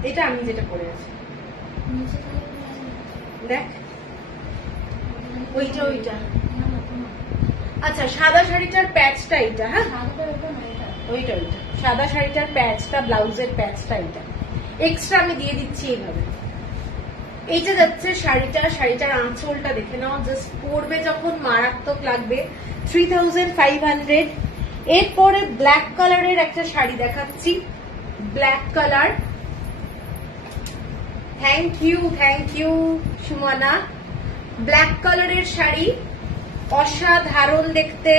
এটা আমি যেটা পরে আছি দেখ, ওইটা ওইটা। আচ্ছা, সাদা শাড়িটার প্যাচটা এটা। হ্যাঁ, ওইটা ওইটা সাদা শাড়িটার প্যাচটা, ব্লাউজের প্যাচটা এটা এক্সট্রা আমি দিয়ে দিচ্ছি এইভাবে। এইটা যাচ্ছে শাড়িটার আঁচলটা দেখে নাও, জাস্ট পরবে যখন মারাত্মক লাগবে। 3500। এরপরে ব্ল্যাক কালারের একটা শাড়ি দেখাচ্ছি, black colour. Thank you Sumana. Black কালারের শাড়ি, অসাধারণ দেখতে।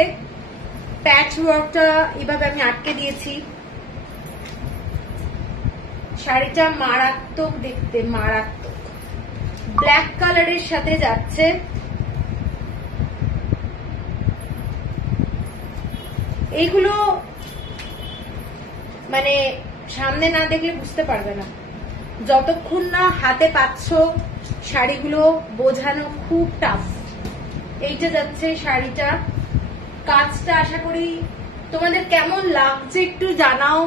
প্যাচ ওয়ার্কটা এভাবে আমি আটকে দিয়েছি। শাড়িটা মারাত্মক দেখতে, মারাত্মক। ব্ল্যাক কালারের সাথে যাচ্ছে এইগুলো, মানে সামনে না দেখলে বুঝতে পারবে না, যতক্ষণ না হাতে পাচ্ছ শাড়িগুলো বোঝানো খুব টাফ। এইটা যাচ্ছে শাড়িটা, কাজটা আশা করি তোমাদের কেমন লাগছে একটু জানাও,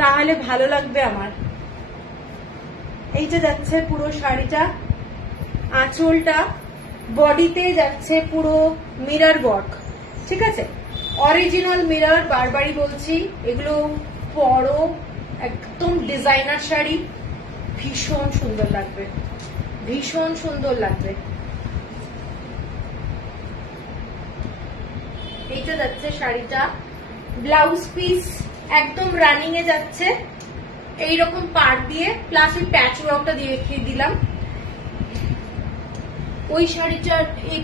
তাহলে ভালো লাগবে আমার। এইটা যাচ্ছে পুরো শাড়িটা, আঁচলটা, বডিতে যাচ্ছে পুরো মিরর ওয়ার্ক। ঠিক আছে, অরিজিনাল মিরর, বারবারই বলছি, এগুলো পরো, একদম ডিজাইনার শাড়ি, ভীষণ সুন্দর লাগবে, ভীষণ সুন্দর লাগবে। এইটা যাচ্ছে শাড়িটা, ব্লাউজ পিস একদম রানিং এ যাচ্ছে, এইরকম পার দিয়ে, প্লাস এই প্যাচ ওয়ার্কটা দিয়ে রেখে দিলাম। ওই শাড়িটা এই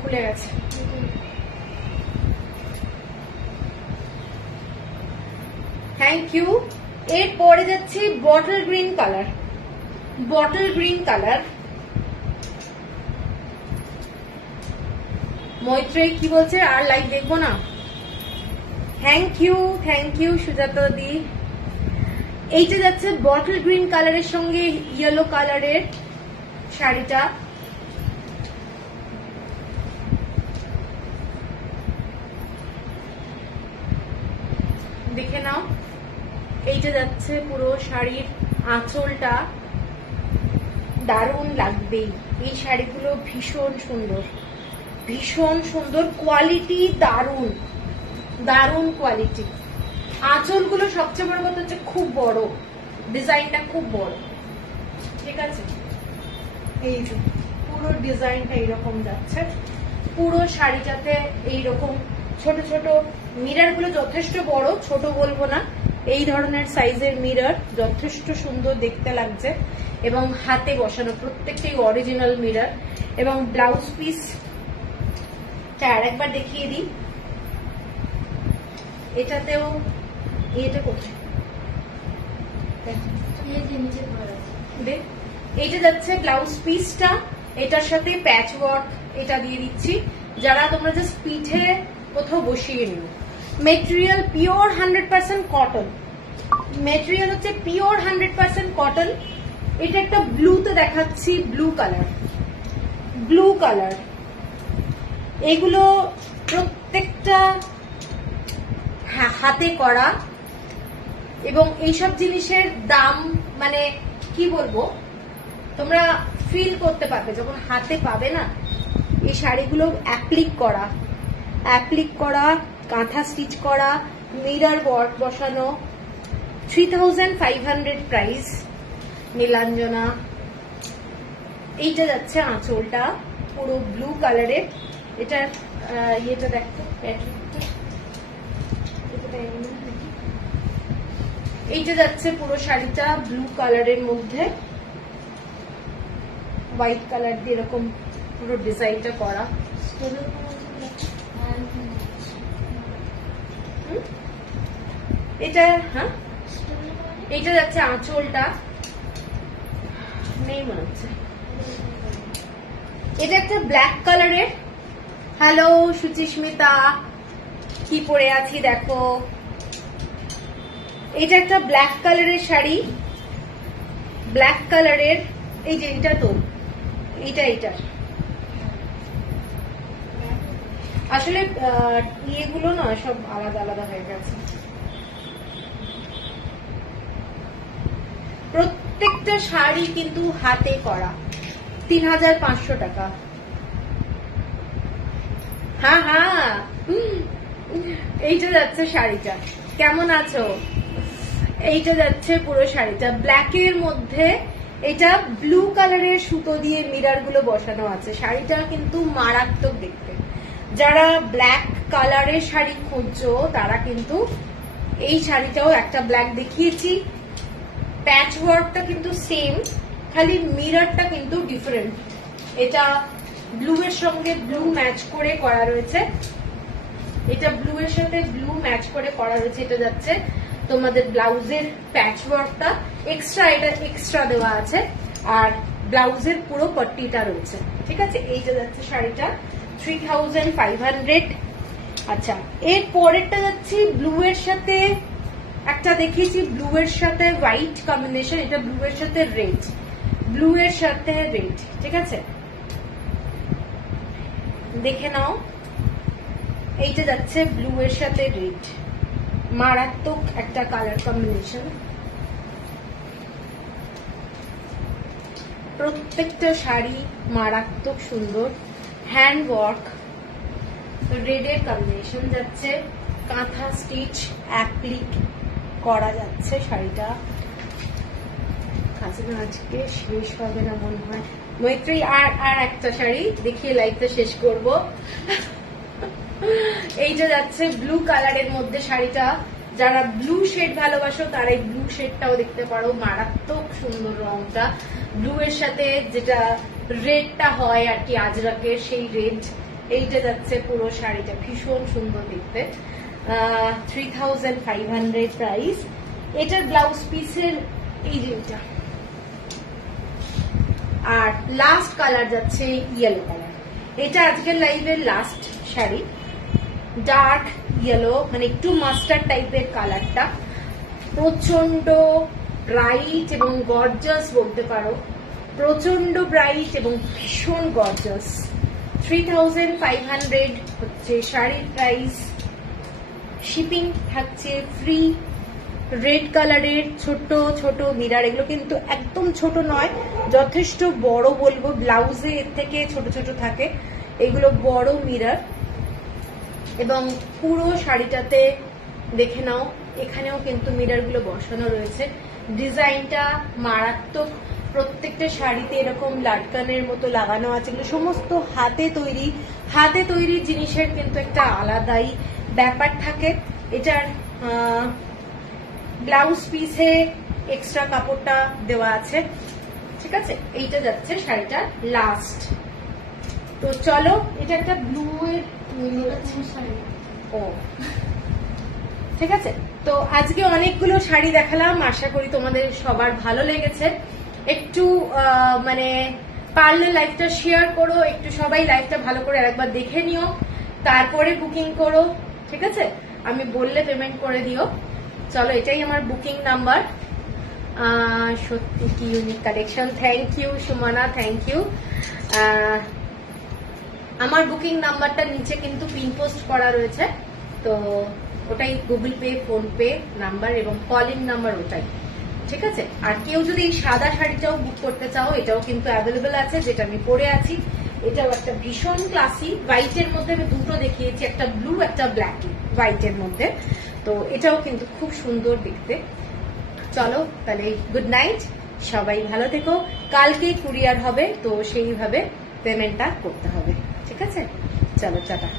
খুলে গেছে। Thank you. এরপরে যাচ্ছি bottle green colour, bottle green colour. Maitreyi কি বলছে, আর লাইভ দেখবো না? Thank you Sujata di. এইটা যাচ্ছে বটল গ্রিন কালারের সঙ্গে ইয়েলো কালারের শাড়িটা। দেখে নাও, এইটা যাচ্ছে পুরো শাড়ির আঁচলটা, দারুণ লাগবেই। এই শাড়িগুলো ভীষণ সুন্দর, ভীষণ সুন্দর কোয়ালিটি, দারুণ দারুণ কোয়ালিটি। আঁচলগুলো সবচেয়ে বড় কথা হচ্ছে খুব বড়, ডিজাইনটা খুব বড়। ঠিক আছে, এই যে পুরো ডিজাইনটা এইরকম যাচ্ছে, পুরো শাড়িটাতে এইরকম ছোট ছোট মিরর গুলো যথেষ্ট বড়, ছোট বলবো না, এই ধরনের সাইজের মিরর, যথেষ্ট সুন্দর দেখতে লাগছে। এবং হাতে বসানো প্রত্যেকটাই অরিজিনাল মিরর। এবং ব্লাউজ পিস আর একবার দেখিয়ে দিই, এটাতেও এটা করছে, এইটা যাচ্ছে ব্লাউজ পিসটা, এটার সাথে প্যাচ ওয়ার্ক এটা দিয়ে দিচ্ছি, যারা তোমরা জাস্ট পিঠে কোথাও বসিয়ে নিও। মেটেরিয়াল পিওর 100% কটন, মেটেরিয়াল হচ্ছে পিওর 100% কটন। এটা একটা ব্লুতে দেখাচ্ছি, ব্লু কালার, ব্লু কালার। এগুলো প্রত্যেকটা হাতে করা, এবং এইসব জিনিসের দাম মানে কি বলবো, তোমরা ফিল করতে পারবে যখন হাতে পাবে না। এই শাড়িগুলো অ্যাপ্লিক করা, কাঁথা স্টিচ করা, মিরর ওয়ার্ক বসানো। 3500 প্রাইস। নীলাঞ্জনা। এইটা যাচ্ছে আঁচলটা, পুরো ব্লু কালারের। এটার ইয়েটা দেখো, এইটা যাচ্ছে পুরো শাড়িটা ব্লু কালারের মধ্যে হোয়াইট কালার দিয়ে এরকম পুরো ডিজাইনটা করা। এটা হ্যাঁ, এইটা যাচ্ছে আঁচলটা, নেই মনে হচ্ছে, এটা একটা ব্ল্যাক কালারের। হ্যালো সুচিস্মিতা, কি পরে আছি দেখো। এটা একটা ব্ল্যাক কালারের শাড়ি, ব্ল্যাক কালারের। এই যে এটা তো এইটা আসলে ইয়েগুলো না সব আলাদা আলাদা হয়ে গেছে। প্রত্যেকটা শাড়ি কিন্তু হাতে করা, 3500 টাকা। হ্যাঁ এইটা যাচ্ছে শাড়িটা, কেমন আছো? এইটা যাচ্ছে পুরো শাড়িটা ব্ল্যাকের মধ্যে। এটা ব্লু কালারের সুতো দিয়ে মিরার গুলো বসানো আছে। শাড়িটা কিন্তু মারাত্মক দেখতে। যারা ব্ল্যাক কালারের শাড়ি খুঁজছো তারা কিন্তু এই শাড়িটাও একটা ব্ল্যাক দেখিয়েছি। প্যাচ ওয়ার্কটা কিন্তু সেম, খালি মিরারটা কিন্তু ডিফারেন্ট। এটা ব্লু এর সঙ্গে ব্লু ম্যাচ করে করা রয়েছে। এটা ব্লু এর সাথে ব্লু ম্যাচ করে করা রয়েছে। এটা যাচ্ছে তোমাদের ব্লাউজের প্যাচ ওয়ার্কটা এক্সট্রা, এটা এক্সট্রা দেওয়া আছে। আর ব্লাউজের পুরো পট্টিটা রয়েছে। ঠিক আছে, এইটা যাচ্ছে শাড়িটা 3500। আচ্ছা, এর পরেরটা যাচ্ছি ব্লু এর সাথে একটা দেখিয়েছি, ব্লু এর সাথে হোয়াইট কম্বিনেশন। এটা ব্লু এর সাথে রেড, ব্লু এর সাথে রেড। ঠিক আছে, দেখে নাও। এইটা যাচ্ছে ব্লু এর সাথে রেড, মারাত্মক একটা কালার কম্বিনেশন। প্রত্যেকটা শাড়ি মারাত্মক সুন্দর, হ্যান্ড ওয়ার্ক, রেডের কম্বিনেশন যাচ্ছে, কাঁথা স্টিচ অ্যাপ্লিক করা যাচ্ছে শাড়িটা। কাছে না আজকে শেষ হবে না মনে হয়। মৈত্রী আর একটা শাড়ি দেখিয়ে লাইভটা শেষ করব। এইটা যাচ্ছে ব্লু কালারের মধ্যে শাড়িটা। যারা ব্লু শেড ভালোবাসো তারা এই ব্লু শেডটাও দেখতে পারো, মারাত্মক সুন্দর রংটা। ব্লু এর সাথে যেটা রেডটা হয় আর কি আজরাকের, সেই রেড। এইটা যাচ্ছে পুরো শাড়িটা, ভীষণ সুন্দর দেখতে। 3500 প্রাইস। এটার ব্লাউজ পিসের এই যে এটা। আর লাস্ট কালার যাচ্ছে ইয়েলো কালার। এটা আজকের লাইভের লাস্ট শাড়ি, ডার্ক ইয়েলো, মানে একটু মাস্টার্ড টাইপের কালারটা। প্রচন্ড ব্রাইট এবং গর্জাস বলতে পারো, প্রচন্ড ব্রাইট এবং ভীষণ গর্জাস। 3500 হচ্ছে শাড়ির প্রাইস। শিপিং থাকছে ফ্রি। রেড কালারের ছোট ছোট মিরার, এগুলো কিন্তু একদম ছোট নয়, যথেষ্ট বড় বলবো। ব্লাউজে এর থেকে ছোট ছোট থাকে, এগুলো বড় মিরার। এবং পুরো শাড়িটাতে দেখে নাও, এখানেও কিন্তু মিরার গুলো বসানো রয়েছে। ডিজাইনটা মারাত্মক। প্রত্যেকটা শাড়িতে এরকম লাটকানের মতো লাগানো আছে। এগুলো সমস্ত হাতে তৈরি। হাতে তৈরি জিনিসের কিন্তু একটা আলাদাই ব্যাপার থাকে। এটার ব্লাউজ পিসে এক্সট্রা কাপড়টা দেওয়া আছে। ঠিক আছে, এইটা যাচ্ছে শাড়িটা লাস্ট। তো চলো, এটা একটা ব্লু এর ও ঠিক আছে। তো আজকে অনেকগুলো শাড়ি দেখালাম, আশা করি তোমাদের সবার ভালো লেগেছে। একটু মানে পারলে লাইভটা শেয়ার করো, একটু সবাই লাইভটা ভালো করে আরেকবার দেখে নিও, তারপরে বুকিং করো। ঠিক আছে, আমি বললে পেমেন্ট করে দিও। চলো, এটাই আমার বুকিং নাম্বার। সত্যি কি unique collection. Thank you Sumana, thank you. আমার বুকিং নাম্বারটা নিচে কিন্তু পিন পোস্ট করা রয়েছে, তো ওটাই Google pay, phone pay number এবং কলিং নাম্বার ওটাই। ঠিক আছে, আর কেউ যদি এই সাদা শাড়িটাও বুক করতে চাও, এটাও কিন্তু অ্যাভেলেবেল আছে, যেটা আমি পরে আছি। এটাও একটা ভীষণ ক্লাসি। হোয়াইটের মধ্যে আমি দুটো দেখিয়েছি, একটা ব্লু একটা ব্ল্যাক, হোয়াইটের মধ্যে। তো এটাও কিন্তু খুব সুন্দর দেখতে। চলো তাহলে, গুড নাইট, সবাই ভালো থেকো। কালকে কুরিয়ার হবে, তো সেইভাবে পেমেন্টটা করতে হবে। ঠিক আছে, চলো টাটা।